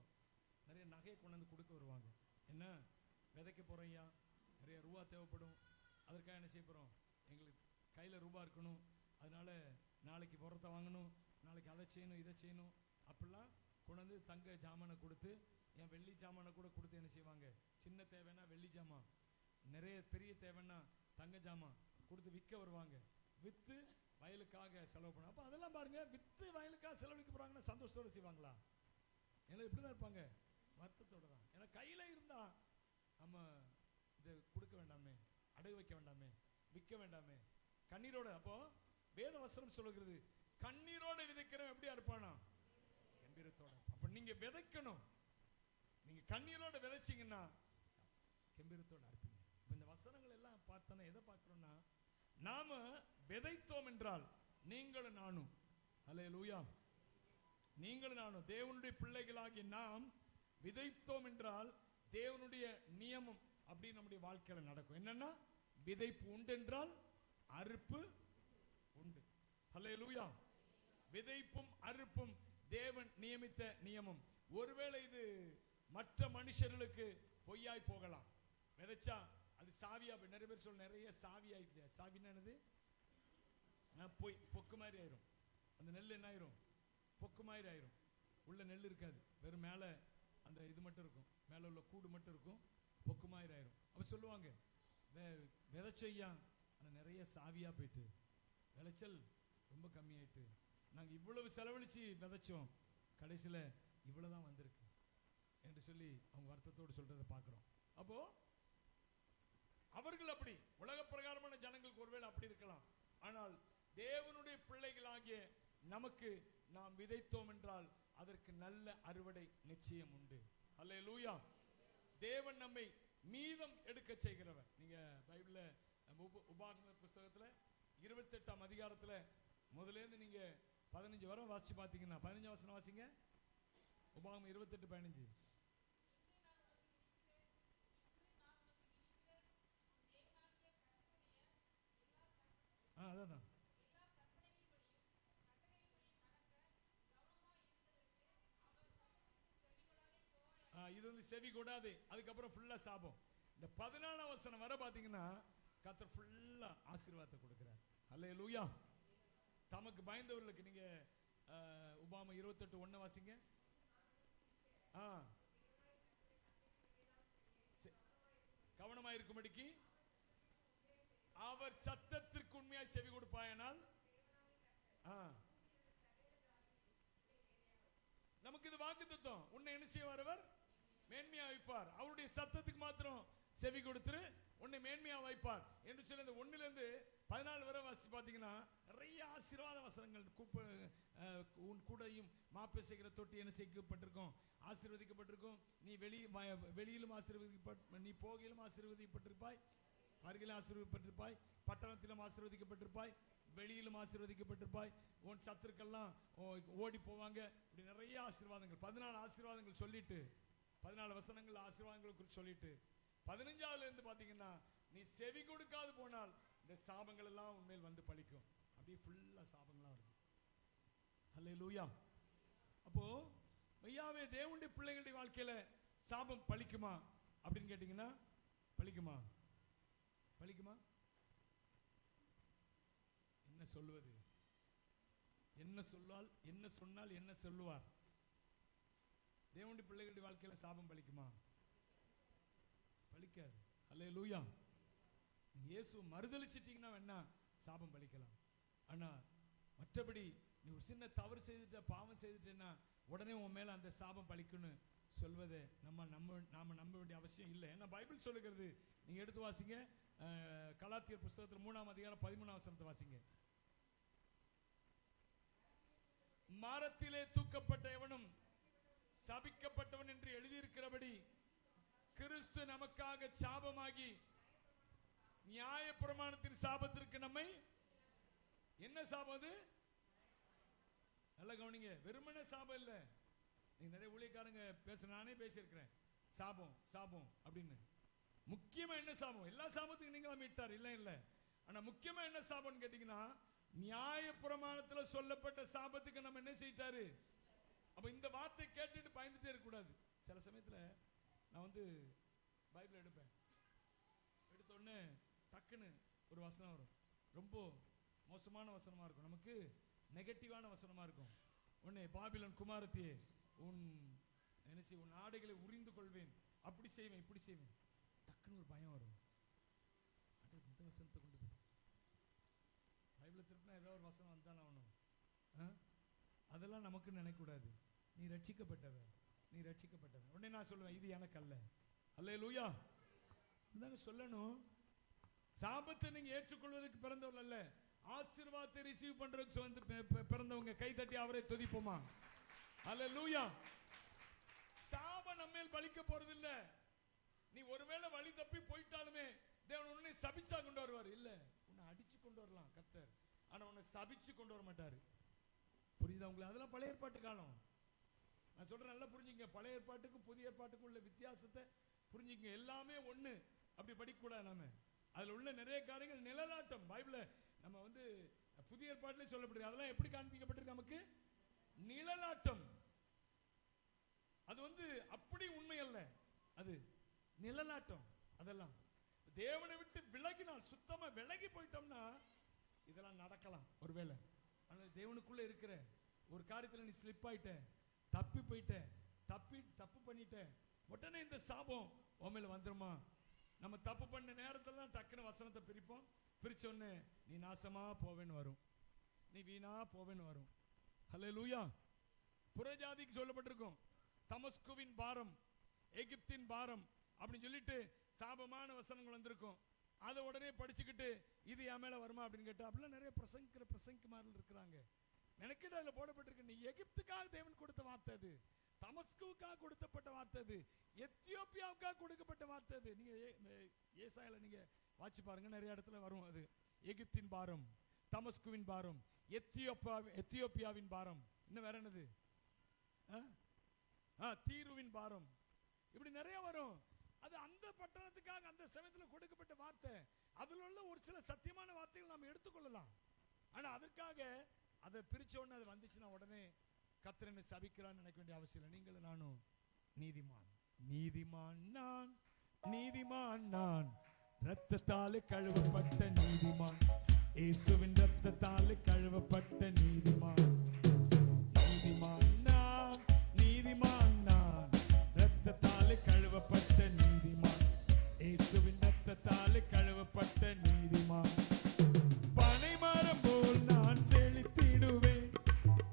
நிறைய நகையை கொண்டு வந்து கொடுக்க வருவாங்க. என்ன விதைக்க போகிறோம் ஐயா, நிறைய ரூபா தேவைப்படும், அதற்காக என்ன செய்ய போகிறோம், எங்களுக்கு கையில் ரூபா இருக்கணும், அதனால நாளைக்கு உரத்தை வாங்கணும், நாளைக்கு அதை செய்யணும், இதை செய்யணும், அப்படிலாம் கொண்டு வந்து தங்க ஜாமானை கொடுத்து, என் வெள்ளி ஜாமானை கூட கொடுத்து என்ன செய்வாங்க, சின்ன தேவைன்னா வெள்ளி ஜாமான், நிறைய பெரிய தேவைன்னா தங்க ஜாமான் கொடுத்து விற்க வருவாங்க. விற்று வயலுக்காக செலவு பண்ண. அப்போ அதெல்லாம் பாருங்க, விற்று வயலுக்காக செலவழிக்க போகிறாங்கன்னா சந்தோஷத்தோடு செய்வாங்களா? ஏன்னா இப்படி தான் இருப்பாங்க, வருத்தத்தோடு தான். ஏன்னா கையில் இருந்தால் நம்ம இதை கொடுக்க வேண்டாமே, அடகு வைக்க வேண்டாமே, விற்க வேண்டாமே, கண்ணீரோட. அப்போ வேத வசனம் சொல்லுகிறது, கண்ணீரோட விதைக்கிறவன் எப்படியா இருப்பானா, கம்பீரத்தோட. அப்ப நீங்க விதைக்கணும், நீங்க கண்ணீரோட விதைச்சீங்கன்னா கம்பீரத்தோட இருப்பீங்க. இந்த வசனங்கள் எல்லாம் பார்த்தோன்னா எதை பார்க்கிறோம்னா, நாம விதைத்தோம் என்றால் நீங்களும் நானும், அல்லேலூயா, நீங்களும் நானும் தேவனுடைய பிள்ளைகளாகி நாம் விதைத்தோம் என்றால் தேவனுடைய நியமம் அப்படி நம்முடைய வாழ்க்கையில நடக்கும். என்னன்னா, விதைப்பு உண்டு என்றால் அறுப்பு உண்டு. அல்லேலூயா. விதைப்பும் அறுப்பும் தேவன் நியமித்த நியமம். ஒருவேளை இது மற்ற மனுஷர்களுக்கு பொய்யாய் போகலாம், விதைச்சா அது சாவியா போய், நிறைய பேர் சொல்ல நிறைய சாவி ஆயிட்டு. சாவின்னா என்னது? போய் பொக்கு மாதிரி ஆயிரும். அந்த நெல் என்ன ஆயிரும்? பொக்கு மாதிரி ஆயிரும். உள்ள நெல் இருக்காது, வெறும் மேலே அந்த இது மட்டும் இருக்கும், மேலே உள்ள கூடு மட்டும் இருக்கும், பொக்கு மாதிரி ஆயிரும். அப்போ சொல்லுவாங்க விதைச்சையா, ஆனால் நிறைய சாவியாக போயிட்டு விளைச்சல் ரொம்ப கம்மியாயிட்டு, நாங்கள் இவ்வளவு செலவழித்து விதைச்சோம், கடைசியில் இவ்வளோ தான் வந்திருக்கு என்று சொல்லி அவங்க வருத்தத்தோடு சொல்கிறத பார்க்குறோம். அப்போது அவர்கள் அப்படி உலக பிரகாரமான ஜனங்களுக்கு ஒருவேளை அப்படி இருக்கலாம். ஆனால் தேவனுடைய பிள்ளைகளாகிய நமக்கு நாம் விதைத்தோம் என்றால் அதற்கு நல்ல அறுவடை நிச்சயம் உண்டு. அல்லேலூயா. தேவன் நம்மை மீதம் எடுக்க செய்கிறவர். நீங்க பைபிள்ல உபாகம புஸ்தகத்துல 28ஆம் அதிகாரத்துல முதலேருந்து நீங்க 15 வரை வாசிச்சு பார்த்தீங்கன்னா, 15 வசனம் வாசிங்க. உபாகமம் 28:15. அதான் இது வந்து செவி கூடாது. அதுக்கப்புறம் ஃபுல்லா சாபம். இந்த 14ஆம் வசனம் வர பாத்தீங்கன்னா கர்த்தர் ஃபுல்லா ஆசீர்வாதத்தை கொடுக்கிறார். அல்லேலூயா. தமக்கு பயந்தவர்களுக்கு நீங்க உபாகமம் 28:1 வாசிங்க. கவனமா இருக்கும்படிக்கு அவர் சத்தத்திற்கு உண்மையாய் செவி கொடுப்பாயனால் நமக்கு இது வாக்குத்தத்தம். உன்னை என்ன செய்ய வரவர்? மேன்மையா வைப்பார். அவருடைய சத்தத்துக்கு மாத்திரம் செவி கொடுத்துரு, உன்னை மேன்மையா வைப்பார் என்று சொல்லி அந்த 1லிருந்து 14 வரை வாசித்து பார்த்தீங்கன்னா நிறைய ஆசீர்வாத வசனங்கள். உன் கூடையும் மாப்பேசுகிற தொட்டி என்ன செய்யப்பட்டிருக்கும்? ஆசீர்வதிக்கப்பட்டிருக்கும். நீ வெளியிலும் ஆசீர்வதிக்கப்பட்ட, நீ போகையிலும் ஆசீர்வதிக்கப்பட்டிருப்பாய், அருகிலும் ஆசீர்வதிக்கப்பட்டிருப்பாய், பட்டணத்திலும் ஆசீர்வதிக்கப்பட்டிருப்பாய், வெளியிலும் ஆசீர்வதிக்கப்பட்டிருப்பாய், உன் சத்துருக்கெல்லாம் ஓடி போவாங்க. இப்படி நிறைய ஆசீர்வாதங்கள், 14 ஆசீர்வாதங்கள் சொல்லிட்டு, 14 வசனங்கள் ஆசீர்வாதங்களை குறித்து சொல்லிட்டு 15ஆவதுல இருந்து பாத்தீங்கன்னா நீ செவி கொடுக்காது போனால் இந்த சாபங்கள் எல்லாம் உண்மையில் வந்து பலிக்கும். அப்படியே ஃபுல்லா சாபங்களா வருது. அல்லேலூயா. அப்போ மெய்யாவே தேவனுடைய பிள்ளைகளுடைய வாழ்க்கையில சாபம் பலிக்குமா அப்படின்னு கேட்டீங்கன்னா பலிக்குமா? பலிக்குமா? என்ன சொல்லுவது? என்ன சொல்லால், என்ன சொன்னால் என்ன சொல்லுவார்? தேவனுடைய பிள்ளைகளுடைய வாழ்க்கையில சாபம் பலிக்குமா? பலிக்காது. அல்லேலூயா. இயேசு மறுதலிச்சிட்டீங்கன்னா வேணா சாபம் பலிக்கலாம். ஆனா மற்றபடி நீ ஒரு சின்ன தவறு செய்துட்ட, பாவம் செய்துட்டேன்னா உடனே உன் மேல அந்த சாபம் பலிக்குன்னு சொல்வதை நாம நம்ப வேண்டிய அவசியம் இல்லை. ஏன்னா பைபிள் சொல்லுகிறது. நீங்க எடுத்து வாசிங்க, கலாத்தியர் புஸ்தகத்தில் 3ஆம் அதிகாரம் 13ஆம் வசனத்தை வாசிங்க. மரத்திலே தூக்கப்பட்ட எவனும் சபிக்கப்பட்டவன் என்று எழுதியிருக்கிறபடி கிறிஸ்து நமக்காக சாபமாகி நியாய பிரமாணத்தின் சாபத்திற்கு நம்மை, என்ன சாபம் அது? நல்ல கவனிங்க. வெறுமனே சாபம் இல்ல. நீங்க நிறைய ஊழியக்காரங்க பேச, நானே பேசியிருக்கிறேன், சாபம் சாபம் அப்படின்னு. முக்கியமா என்ன சாபம்? எல்லா சாபத்துக்கும் நீங்களா மீட்டார் இல்ல இல்ல. ஆனா முக்கியமா என்ன சாபம்னு கேட்டீங்கன்னா நியாய பிரமாணத்துல சொல்லப்பட்ட சாபத்துக்கு நம்ம என்ன செய்யிட்டாரு? அப்ப இந்த வார்த்தை கேட்டுட்டு பயந்துட்டே இருக்க கூடாது. சில சமயத்துல நான் வந்து பைபிள் எடுப்பேன், எடுத்த உடனே டக்குன்னு ஒரு வசனம் வரும், ரொம்ப மோசமான வசனமா இருக்கும், நமக்கு நெகட்டிவான வசனமா இருக்கும். உன்னை பாபிலோன் குமாரத்தியே, உன் ஆடைகளை உரிந்து கொள்வேன், அப்படி செய்வேன், இப்படி செய்வேன். டக்குன்னு ஒரு பயம் வரும். இந்த வசனத்தை கொண்டு போய் பைபிளை திருப்பினா ஏதோ ஒரு வசனம் வந்தானே ஆகணும். அதெல்லாம் நமக்கு நினைக்கக்கூடாது. நீ ரட்சிக்கப்பட்டவன், நீ ரட்சிக்கப்பட்டவன். உடனே நான் சொல்லுவேன், இது எனக்கு அல்ல. அல்லேலூயா. அப்படிதாங்க சொல்லணும். சாபத்தை நீங்க ஏற்றுக்கொள்வதற்கு பிறந்தவர்கள் அல்ல, ஆசீர்வாதத்தை ரிசீவ் பண்றதுக்கு பிறந்தவங்க. கை தட்டி அவரை துதிப்போமா? அல்லேலூயா. சாபம் நம்மேல் பலிக்க போறது இல்ல. நீ ஒருவேளை வழி தப்பி போயிட்டாலுமே தேவன் உன்னை சபிச்சா கொண்டு வருவார். இல்ல, உன்னை அடிச்சு கொண்டு வரலாம் கர்த்தர், ஆனா உன்னை சபிச்சு கொண்டு வர மாட்டாரு. புரியுதா உங்களுக்கு? அதெல்லாம் பழைய ஏற்பாட்டு காலம். நான் சொல்றேன், நல்லா புரிஞ்சுங்க. பழைய ஏற்பாட்டுக்கும் புதிய ஏற்பாட்டுக்கும் உள்ள வித்தியாசத்தை புரிஞ்சுங்க. எல்லாமே ஒண்ணு அப்படி படிக்க கூடாது. நாம அதுல உள்ள நிறைய காரியங்கள் நிழலாட்டம். பைபிள்ல நம்ம வந்து புதிய ஏற்பாட்டிலே சொல்லப்படுது. அதெல்லாம் எப்படி காண்பிக்கப்பட்டிருக்கு? நமக்கு நிழலாட்டம். அது வந்து அப்படி உண்மை அல்ல, அது நிழலாட்டம். அதெல்லாம் தேவனை விட்டு விலகினால், சுத்தமா விலகி போயிட்டோம்னா இதெல்லாம் நடக்கலாம் ஒருவேளை. ஆனால் தேவனுக்குள்ள இருக்கிற ஒரு காரியத்தில் நீ ஸ்லிப் ஆயிட்ட, தப்பி போயிட்ட, தப்பு பண்ணிட்ட, உடனே இந்த சாபம் உண்மையில வந்துருமா? நம்ம தப்பு பண்ண நேரத்தில் தான் டக்குன்னு வசனத்தை பிரிப்போம். பிரிச்சோன்னு நீ நாசமா போவேன்னு வரும், நீ வீணா போவேன்னு வரும். ஹல்லேலூயா. புறஜாதிக்கு சொல்லப்பட்டிருக்கும் தமஸ்குவின் பாரம், எகிப்தின் பாரம் அப்படின்னு சொல்லிட்டு சாபமான வசனங்கள் வந்திருக்கும். அதை உடனே படிச்சுக்கிட்டு இது என் மேல வருமா அப்படின்னு கேட்டா, அப்படிலாம் நிறைய பிரசங்கிமார்கள் இருக்கிறாங்க. எனக்கிட்ட அதில் போடப்பட்டிருக்கு, நீ எகிப்துக்காக தேவன் கொடுத்த வார்த்தை அது, தமஸ்குவுக்காக கொடுக்கப்பட்ட வார்த்தை அது, எத்தியோப்பியாவுக்காக கொடுக்கப்பட்ட வார்த்தை அது. நீங்க ஏசாயால நீங்க வாட்சி பாருங்க, நிறைய இடத்துல வரும் அது. எகிப்தின் பாரம், தமஸ்குவின் பாரம், எத்தியோப்பியாவின் பாரம், இன்னும் வேற என்னது, தீருவின் பாரம், இப்படி நிறைய வரும். அது அந்த பட்டணத்துக்காக அந்த சமயத்தில் கொடுக்கப்பட்ட வார்த்தை. அதில் உள்ள ஒரு சில சத்தியமான வார்த்தைகள் நாம் எடுத்துக்கொள்ளலாம். ஆனால் அதற்காக அதை பிரிச்சோன்னு அது வந்துச்சுன்னா உடனே கர்த்தர் என்னை சபிக்கிறான்னு நினைக்க வேண்டிய அவசியம் இல்லை. நீங்களும் நானும் நீதிமான், நீதிமான் நான், நீதிமான் நான், இரத்தத்தாலே கழுவப்பட்ட நீதிமான், இயேசுவின் இரத்தத்தாலே கழுவப்பட்ட நீதிமான். நீதிமான் நான், நீதிமான் நான், இரத்தத்தாலே கழுவப்பட்ட நீதிமான், இயேசுவின் இரத்தத்தாலே கழுவப்பட்ட நீதிமான். பனைமரம் போல் நான் செழித்திடுவேன்,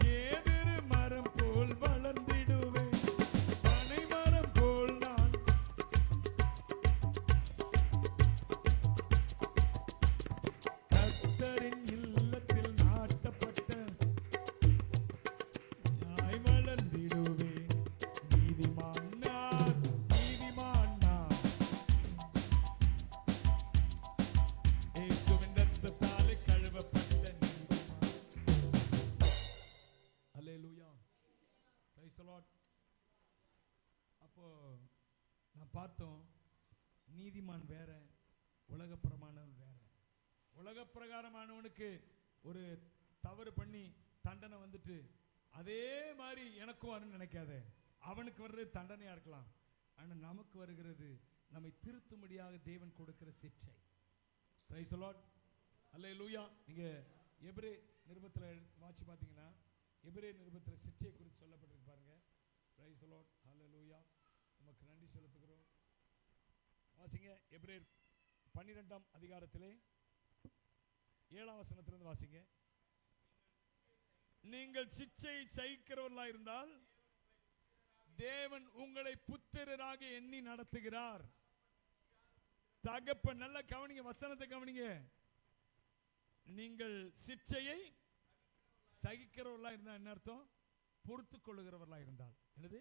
கேதுரு மரம் போல் வளர்ந்திடுவேன். பனைமரம் போல் நான் கர்த்தரின் இல்லத்தில் நாட்டப்பட்ட நாய் வளர்ந்திடுவேன். நீதிமான் நான், நீதிமான் நான், இயேசுவின் இரத்தத்தாலே கழுவப்பட்ட நீதிமான். அல்லேலூயா. Praise the Lord. அப்போ நான் பார்த்தோம், நீதிமான் வேற, உலகப்பிரமாணவன் வேற. உலக பிரகாரமானவனுக்கு ஒரு தவறு பண்ணி தண்டனை வந்துட்டு அதே மாதிரி எனக்கும் வரும்னு நினைக்காத. அவனுக்கு வர்றது தண்டனையா இருக்கலாம், ஆனால் நமக்கு வருகிறது நம்மை திருத்தும்படியாக தேவன் கொடுக்கிற சிக்ஷை. Praise the Lord. அல்லேலூயா. நீங்க எபிரே நிருபத்தில் வாட்சி பார்த்தீங்கன்னா, எபிரே நிருபத்தில் சிக்ஷையை குறித்து சொல்லப்பட்டிருக்கு பாருங்க. Praise the Lord. அல்லேலூயா. நமக்கு நன்றி செலுத்துகிறோம். வாசிங்க எபிரேயர் 12ஆம் அதிகாரத்திலே 7ஆம் வசனத்திலிருந்து வாசிங்க. நீங்கள் சிக்ஷையை சகிக்கிறவர்களாக இருந்தால் தேவன் உங்களை புத்திரராக எண்ணி நடத்துகிறார். தகப்பன், நல்ல கவனிங்க, வசனத்தை கவனிங்க. நீங்கள் சிக்ஷையை சகிக்கிறவர்களா இருந்தால் என்ன அர்த்தம்? பொறுத்து கொள்ளுகிறவர்களா இருந்தால். என்னது?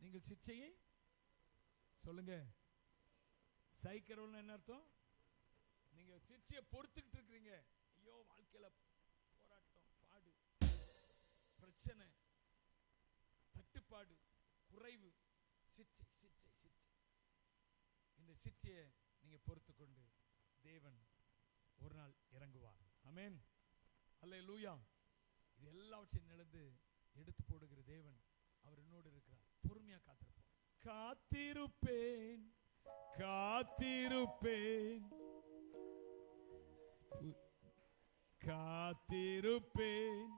நீங்கள் சிக்ஷையை சொல்லுங்க, சகிக்கிறவர்கள் என்ன அர்த்தம்? நீங்க சிக்ஷையை பொறுத்துக்கிட்டு இருக்கிறீங்க. ஐயோ, வாழ்க்கையில போராட்டம், பாடு, பிரச்சனை, தட்டுப்பாடு, குறைவு, சிக்ஷை சிக்ஷை சிக்ஷை. இந்த சிக்ஷையை நீங்க பொறுத்து கொண்டு தேவன் ஒரு நாள் இறங்குவார். ஆமென். அல்லேலூயா. இது எல்லாவற்றையும் நடந்து எடுத்து போடுகிற தேவன் அவர் என்னோடு இருக்கிறார். பொறுமையா காத்திருப்போம். காத்திருப்பேன், காத்திருப்பேன், காத்திருப்பேன்,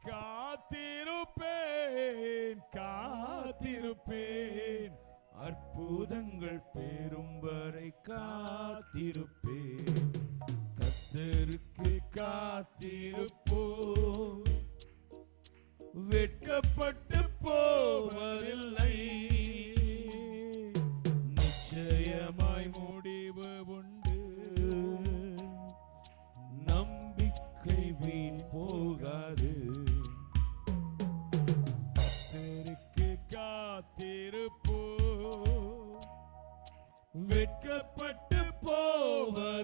காத்திருப்பேன், காத்திருப்பேன், அற்புதங்கள் பெறும் வரை காத்திருப்பேன். கர்த்தருக்கு காத்திருப்போம், வெட்கப்பட்டு போவதில்லை. நிச்சயமாய் முடிவு உண்டு, நம்பிக்கை வீண் போகாது. கர்த்தருக்கு காத்திருப்போம், வெட்கப்பட்டு போவதில்லை.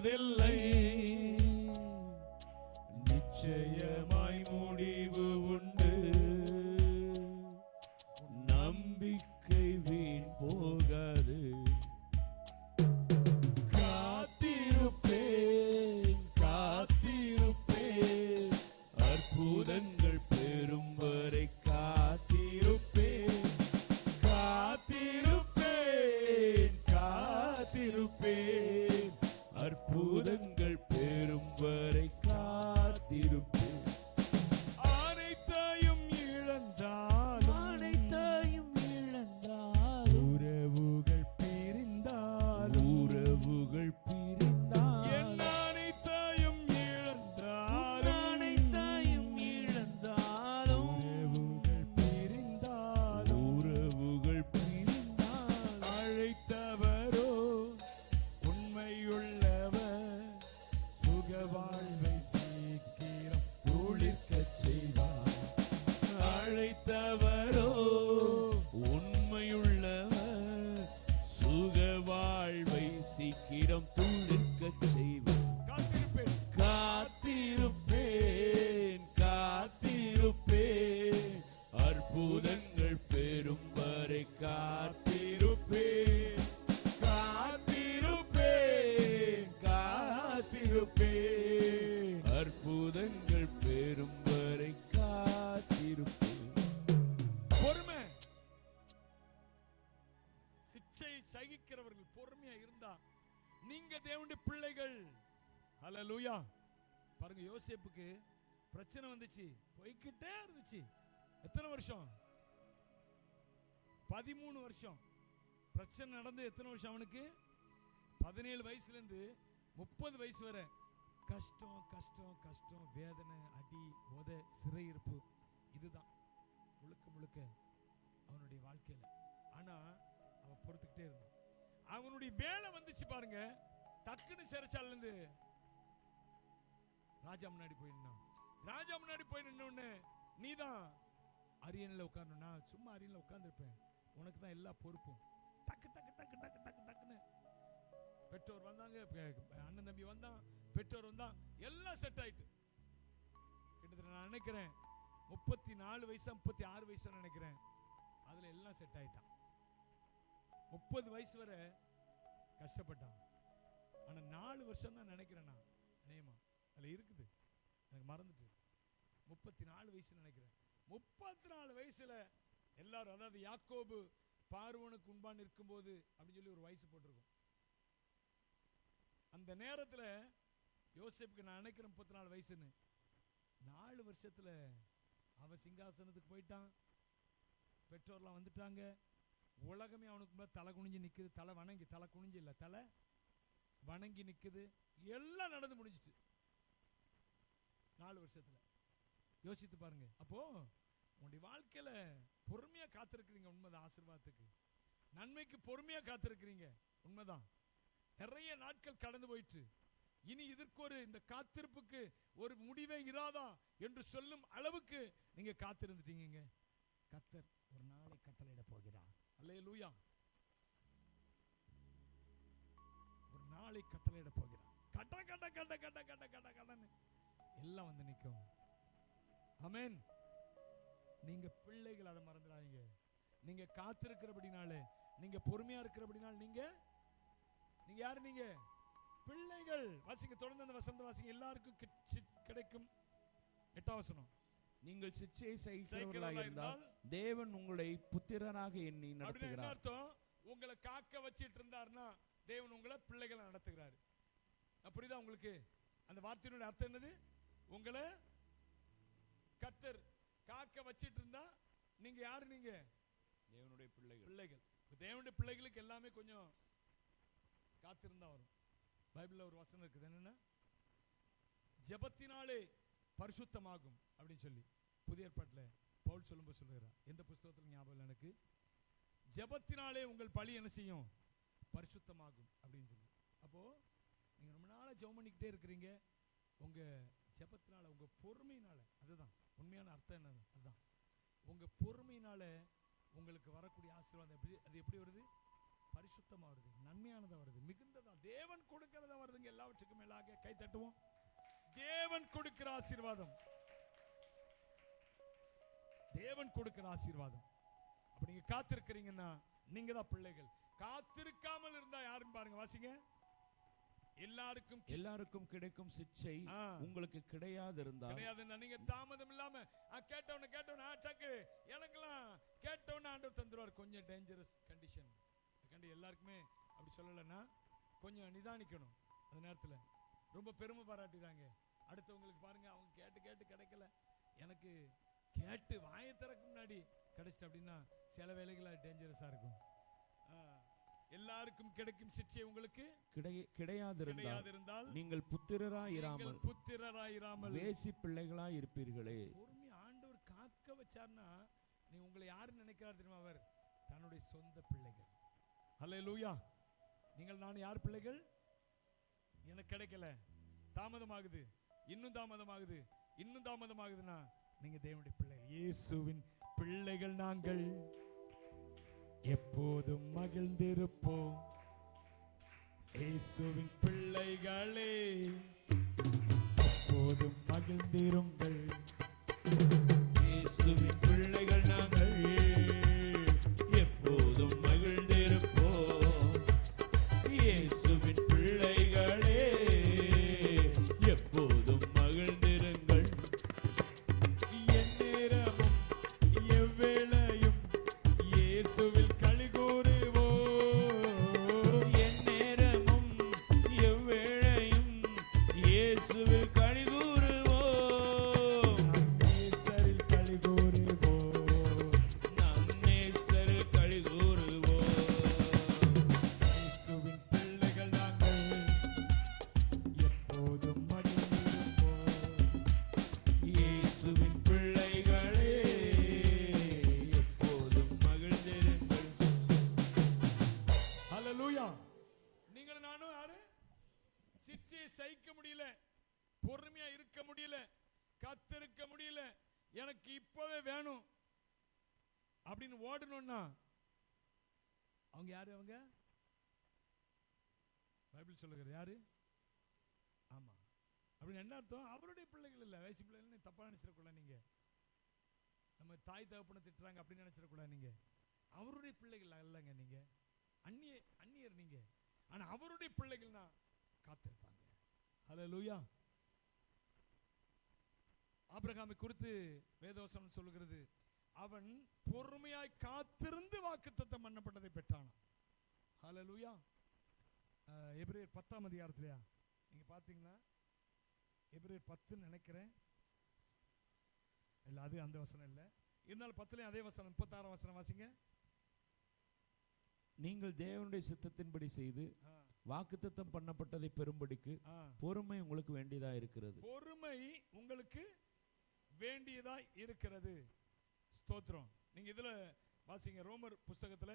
துளிர்க்கச் செய்வேன். காத்திருப்பேன் காத்திருப்பேன் காத்திருப்பேன் அற்புதங்கள் பெறும் வரை காத்திருப்பேன். காத்திருப்பேன் காத்திருப்பேன் அற்புதங்கள் பெறும் வரை காத்திருப்பேன். பொறுமை. சிச்சை சகிக்கிறவர்கள் பொறுமையா இருந்தா நீங்க தேவனுடைய பிள்ளைகள். ஹல்லேலூயா. பாருங்க, யோசேப்புக்கு பிரச்சனை வந்துச்சு, போய்கிட்டே இருந்துச்சு. எத்தனை வருஷம்? 13 வருஷம் பிரச்சனை நடந்து. எத்தனை வருஷம் அவனுக்கு? 17 வயசுல இருந்து 30 வயசு வரை கஷ்டம் கஷ்டம் கஷ்டம், வேதனை, அடி, உத, சிறையிருப்பு. இதுதான் முழுக்க முழுக்க அவனுடைய வாழ்க்கையில. ஆனா அவன் பொறுத்துக்கிட்டே இருந்தான். அவனுடைய வேலை வந்துச்சு பாருங்க, டக்குன்னு சிறைச்சால இருந்து ராஜா முன்னாடி போய் நின்னான். ராஜா முன்னாடி போய் நின்ன உடனே, நீதான் அரியணையில் உட்காரணும், நான் சும்மா அரியணையில் உட்கார்ந்துருப்பேன், உனக்கு தான் எல்லா பொறுப்பும். டக்கு டக்கு டக்கு டக்கு டக்கு டக்குன்னு பெற்றோர் வந்தாங்க, அண்ணன் தம்பி வந்தான், பெற்றோர் வந்தான், எல்லாம் செட் ஆயிட்டு. கிட்டத்தட்ட நான் நினைக்கிறேன் 34 வயசா 36 வயசா நினைக்கிறேன், அதுல எல்லாம் செட் ஆயிட்டான். 30 வயசு வரை கஷ்டப்பட்டான். ஆனா 4 வருஷம் தான் நினைக்கிறேன் நான், நேமா அதுல இருக்குது, எனக்கு மறந்துட்டு. 34 வயசு நினைக்கிறேன். 34 வயசுல எல்லாரும், அதாவது யாக்கோபு பார்வோனுக்கு முன்பாக இருக்கும்போது அப்படின்னு சொல்லி ஒரு வயசு போட்டிருக்கும். அந்த நேரத்துல யோசேப்புக்கு நான் நினைக்கிறேன் 34 வயசுன்னு. 4 வருஷத்துல அவன் சிங்காசனத்துக்கு போயிட்டான், பெற்றோர்லாம் வந்துட்டாங்க, உலகமே அவனுக்கு தலை குனிஞ்சு நிக்குது. தலை வணங்கி, தலை குனிஞ்சு இல்ல, தலை வணங்கி நிக்குது. எல்லாம் நடந்து முடிஞ்சிட்டு 4 வருஷத்துல. யோசித்து பாருங்க. அப்போ உங்களுடைய வாழ்க்கையில பொறுமையா காத்திருக்கிறீங்க, உண்மைதான். ஆசீர்வாதத்துக்கு, நன்மைக்கு பொறுமையா காத்திருக்கிறீங்க, உண்மைதான். நிறைய நாட்கள் கடந்து போயிட்டு இனி இதற்கு இந்த காத்திருப்புக்கு ஒரு முடிவே இராதா என்று சொல்லும் அளவுக்கு நீங்க காத்திருந்துட்டீங்க. கர்த்தர் ஒரு நாளை கட்டளையிட போகிறார். அல்லேலூயா. ஒரு நாளை கட்டளையிட போகிறார். கட்ட கட்ட கட்ட கட்ட கட்ட கட்ட கடன்னு எல்லாம் வந்து நிற்கும். ஆமென். நீங்க பிள்ளைகள், அதை மறந்துடாதீங்க. நீங்க காத்திருக்கிறபடினாலே, நீங்க பொறுமையா இருக்கிறபடினால நீங்க நீங்க யாரு? நீங்க பிள்ளைகள். வாசிங்க, தொடர்ந்து அந்த வசனத்தை வாசிங்க. எல்லாருக்கும் கிடைக்கும். 8ஆம் வசனம். நீங்கள் சிச்சையை சகிக்கிறவர்களாக இருந்தால் தேவன் உங்களை புத்திரனாக எண்ணி நடத்துகிறார். என்ன அர்த்தம்? உங்களை காக்க வச்சிட்டு இருந்தார்னா தேவன் உங்களை பிள்ளைகளை நடத்துகிறார். புரியுதா உங்களுக்கு? அந்த வார்த்தையினுடைய அர்த்தம் என்னது? உங்களை கர்த்தர் காக்க வச்சிட்டு இருந்தா நீங்க யாரு? நீங்க தேவனுடைய பிள்ளைகள். பிள்ளைகள். தேவனுடைய பிள்ளைகளுக்கு எல்லாமே கொஞ்சம் காத்திருந்தா வரும். பைபிள்ல ஒரு வசனம் இருக்குது, என்னன்னா ஜெபத்தினாலே பரிசுத்தமாகும் அப்படின்னு சொல்லி. புதிய ஏற்பாட்டுல பவுல் சொல்லும்போது சொல்லுகிறார். எந்த புத்தகத்துல ஞாபகம் இல்லை எனக்கு. ஜெபத்தினாலே உங்கள் பலி என்ன செய்யும்? பரிசுத்தமாகும் அப்படின்னு சொல்லி. அப்போ நீங்க ரொம்ப நாளா ஜெபம் பண்ணிக்கிட்டே இருக்கிறீங்க, உங்க ஜெபத்தினால, உங்க பொறுமையினால, அதுதான் உண்மையான அர்த்தம் என்னது, அதுதான் உங்க பொறுமையினால உங்களுக்கு வரக்கூடிய ஆசீர்வாதம் அது எப்படி வருது? பரிசுத்தமா வருது, நன்மையானதா வருது, மிகுந்ததா, தேவன் கொடுக்கிறதா வருதுங்க. எல்லாவற்றுக்கும் மேலாக கை தட்டுவோம். தேவன் கொடுக்கிற ஆசீர்வாதம், தேவன் கொடுக்கிற ஆசீர்வாதம். அப்ப நீங்க காத்திருக்கிறீங்கன்னா நீங்க தான் பிள்ளைகள். காத்திருக்காமல் இருந்தா யாருன்னு பாருங்க, வாசிங்க. எல்லாருக்கும் கிடைக்கும் சிச்சை உங்களுக்கு கிடையாது இருந்தா நீங்க தாமதம் இல்லாம கேட்டவன டக்கு எனக்கெல்லாம் கேட்டவன ஆண்டவர் தந்துருவார். கொஞ்சம் டேஞ்சரஸ் கண்டிஷன் கண்டி எல்லாருக்குமே அப்படி சொல்லலைன்னா கொஞ்சம் நிதானிக்கணும். அந்த நேரத்தில் ரொம்ப பெருமை பாராட்டிடுறாங்க அடுத்தவங்களுக்கு. பாருங்க, அவங்க கேட்டு கேட்டு கிடைக்கல, எனக்கு கேட்டு வாயை திறக்க முன்னாடி கிடைச்சிட்டு அப்படின்னா சில வேலைகள் டேஞ்சரஸா இருக்கும். எல்லாருக்கும் கிடைக்கும் சிச்சை உங்களுக்கு கிடையாது இருந்தால் நீங்கள் புத்திரராயிராமல் வேசி பிள்ளைகளாய் இருப்பீர்களே. பொறுமை ஆண்டவர் காக்க வச்சார்னா நீ உங்களை யாரு நினைக்கிறார் தெரியுமா? அவர் தன்னுடைய சொந்த பிள்ளைகள். அல்லேலூயா. நீங்கள் நான் யார் பிள்ளைகள்? எனக்கு கிடைக்கல, தாமதமாகுது, இன்னும் தாமதமாகுது, இன்னும் தாமதமாகுதுன்னா நீங்க தேவனுடைய பிள்ளைகள், இயேசுவின் பிள்ளைகள். நாங்கள் எப்போதும் மகிழ்ந்திருப்போம், இயேசுவின் பிள்ளைகளே எப்போதும் மகிழ்ந்திருங்கள். இயேசுவின் பிள்ளைகள் நாங்கள் எப்போதும் மகிழ்ந்திருப்போம். இயேசுவின் பிள்ளைகளே எப்போதும் மகிழ்ந்திருங்கள். எந்நேரமும் எவ்வேளையும் இயேசுவில் களி கூறுவோம். எந்நேரமும் எவ்வேளையும் இயேசுவில் களி கூறுவோம். நேசரில் களி கூறுவோம். நம் நேசரில் களி கூறுவோம். இயேசுவின் பிள்ளைகள் நாங்கள் எப்போதும் மகிழ்ந்திருப்போம். இயேசுவின் பிள்ளைகளே எப்போதும் மகிழ்ந்திருங்கள். ஹல்லேலூயா. நீங்கள் நானும் யாரு? சிற்றையை சகிக்க முடியல, பொறுமையா இருக்க முடியல, காத்திருக்க முடியல, எனக்கு இப்பவே வேணும் அப்படின்னு ஓடணும்னா அவங்க யாரு? அவங்க பைபிள் சொல்லுகிறது யாரு? ஆமா. அப்படின்னு என்ன அர்த்தம்? அவருடைய பிள்ளைகள் இல்ல, வயசு பிள்ளைகள் தப்பா நினைச்சிடக்கூடாது. நீங்க நம்ம தாய் தகப்பனை திட்டுறாங்க அப்படின்னு நினைச்சிடக்கூடாது. நீங்க அவருடைய பிள்ளைகள் அல்லங்க. நீங்க அந்நியர் நீங்க. ஆனா அவருடைய பிள்ளைகள்னா காத்திருப்பாங்க. ஹல்லேலூயா. ஆபிரகாமை குறித்து வேதவசனம் சொல்லுகிறது, அவன் பொறுமையாய் காத்திருந்து வாக்குத்தத்தம் பண்ணப்பட்டதை பெற்றான். ஹல்லேலூயா. எபிரேயர் 10ஆம் அதிகாரத்திலயா நீங்க பாத்தீங்கன்னா, எபிரேயர் 10 நினைக்கிறேன், இல்ல அது அந்த வசனம் இல்ல, இருந்தாலும் 10லயும் அதே வசனம் 36ஆம் வசனம் வாசிங்க. நீங்கள் தேவனுடைய சித்தத்தின்படி செய்து வாக்குத்தத்தம் பண்ணப்பட்டதை பெறும்படிக்கு பொறுமை உங்களுக்கு வேண்டியதா இருக்கிறது. பொறுமை உங்களுக்கு வேண்டியதா இருக்கிறது. ஸ்தோத்திரம். நீங்க இதுல வாசிங்க, ரோமர் புஸ்தகத்துல.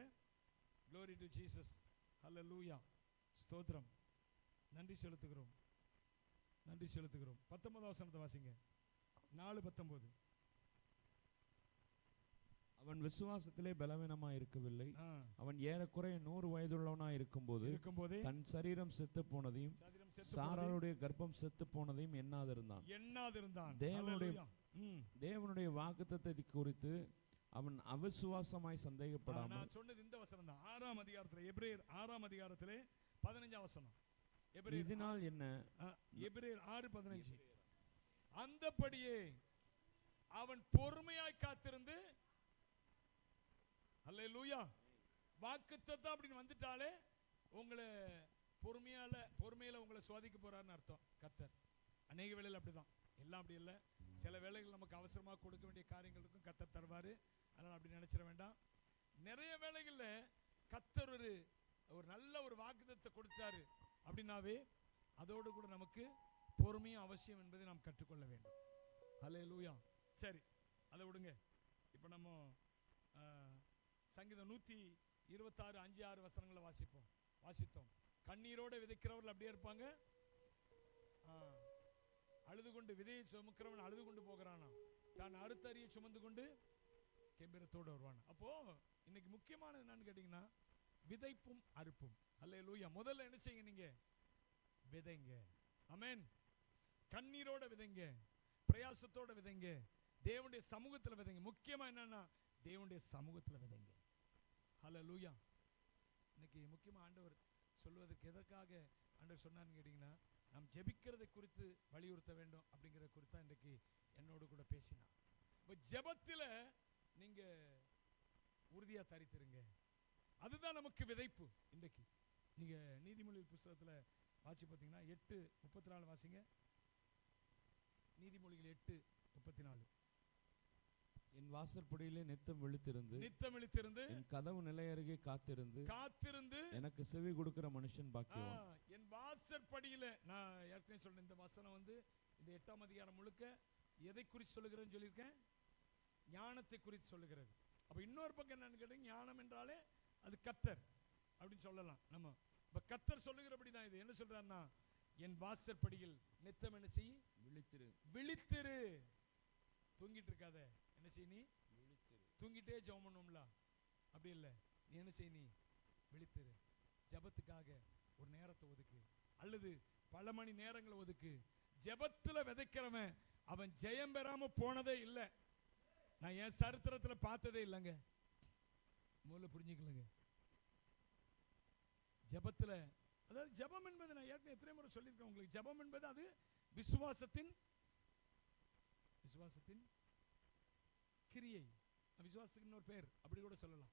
glory to Jesus. ஹல்லேலூயா. ஸ்தோத்திரம். நன்றி செலுத்துகிறோம், நன்றி செலுத்துகிறோம். 19ஆம் வசனத்தை வாசிங்க. 4:19. அவன் விசுவாசத்திலே பலவீனமாய் இருக்கவில்லை. அவன் ஏறக்குறைய 100 வயதுள்ளவனாய் இருக்கும்போது தன் சரீரம் செத்து போனதையும் சாராளுடைய கர்ப்பம் செத்து போனதையும் எண்ணாதிருந்தான். தேவனுடைய வாக்குத்தத்தத்தை குறித்து அவன் அவிசுவாசமாய் சந்தேகப்படாமல். நான் சொன்னது இந்த வசனம் தான், 6ஆம் அதிகாரத்திலே, எபிரேயர் 6ஆம் அதிகாரத்திலே 15ஆம் வசனம். இதனால் என்ன? எபிரேயர் 6:15. அந்தபடியே அவன் பொறுமையாய் காத்திருந்து, அல்லேலூயா, வாக்குத்தத்தம் அப்படின்னு வந்துட்டாலே உங்களை பொறுமையில உங்களை சோதிக்க போறாருன்னு அர்த்தம். கர்த்தர் அநேக வேளையில் அப்படிதான், எல்லாம் அப்படி இல்லை. சில வேளைகள் நமக்கு அவசரமாக கொடுக்க வேண்டிய காரியங்கள் இருக்கும், கர்த்தர் தருவாரு. அதனால அப்படி நினைச்சிட வேண்டாம். நிறைய வேளைகள்ல கர்த்தர் ஒரு நல்ல ஒரு வாக்குத்தத்தத்தை கொடுத்தாரு அப்படின்னாவே அதோடு கூட நமக்கு பொறுமையும் அவசியம் என்பதை நாம் கற்றுக்கொள்ள வேண்டும். அல்லேலூயா. சரி, அதை விடுங்க. இப்போ நம்ம சங்கீதம் 126 5 6 வசனங்களை வாசித்தோம். கண்ணீரோட விதைக்கிறவர்கள் அப்படியே இருப்பாங்க. அழுது கொண்டு விதையை சுமக்கிறவன் அழுது கொண்டு போகிறானா, தான் அறுத்தறியை சுமந்து கொண்டு கெம்பீரத்தோடு வருவான். அப்போ இன்னைக்கு முக்கியமானது என்னன்னு கேட்டீங்கன்னா, விதைப்பும் அறுப்பும். அல்லேலூயா. முதல்ல என்ன செய்யுங்க? நீங்க விதைங்க. ஆமென். கண்ணீரோட விதைங்க, பிரயாசத்தோட விதைங்க, தேவனுடைய சமூகத்தில் விதைங்க. முக்கியமா என்னன்னா தேவனுடைய சமூகத்தில் விதைங்க. ஹல்லேலூயா. இன்னைக்கு முக்கியமா ஆண்டவர் சொல்வதற்கு எதற்காக ஆண்டவர் சொன்னார்னு கேட்டீங்கன்னா, நாம் ஜெபிக்கிறதை குறித்து வலியுறுத்த வேண்டும் அப்படிங்கிற குறித்து தான் இன்றைக்கு என்னோடு கூட பேசினார். இப்போ ஜெபத்தில் நீங்க உறுதியா தரித்திருங்க. அதுதான் நமக்கு விதைப்பு. இன்றைக்கு நீங்க நீதிமொழி புஸ்தகத்தில் வாசி பார்த்தீங்கன்னா 8:34 வாசிங்க. நீதிமொழிகள் 8:34. என் வாசற்படியிலே நித்தம் விழித்திருந்து என் கதவு நிலை அருகே காத்திருந்து எனக்கு செவி கொடுக்கிற மனுஷன் பாக்கியவான். என் வாசற்படியில, நான் ஏற்கனவே சொல்றேன், இந்த வசனம் இந்த 8ஆம் அதிகாரம் முழுக்க எதை குறித்து சொல்லுகிறேன்னு சொல்லியிருக்கேன்? ஞானத்தை குறித்து சொல்லுகிறது. அப்ப இன்னொரு பக்கம் என்னன்னு கேட்டீங்க, ஞானம் என்றாலே அது கர்த்தர் அப்படின்னு சொல்லலாம். நம்ம இப்ப கர்த்தர் சொல்லுகிறபடி தான் இது. என்ன சொல்றாருன்னா, என் வாசற்படியில் நித்தம் என்ன செய்? விழித்திரு. தூங்கிட்டு இருக்காத. என்ன செய்? நீ தூங்கிட்டே ஜெபம் பண்ணும்ல, அப்படி இல்லை. நீ என்ன செய்? நீ விழித்திரு. ஜெபத்துக்காக ஒரு நேரத்தை ஒதுக்கு, அல்லது பல மணி நேரங்களை ஒதுக்கு. ஜெபத்துல விதைக்கிறவன் அவன் ஜெயம் பெறாம போனதே இல்லை. நான் என் சரித்திரத்துல பார்த்ததே இல்லைங்க. முதல்ல புரிஞ்சுக்கலங்க. ஜெபத்துல, அதாவது ஜெபம் என்பது, நான் ஏற்கனவே எத்தனை முறை சொல்லியிருக்கேன் உங்களுக்கு, ஜெபம் என்பது அது விசுவாசத்தின் கிரியை. விசுவாசத்துக்கு இன்னொரு பேர் அப்படி கூட சொல்லலாம்.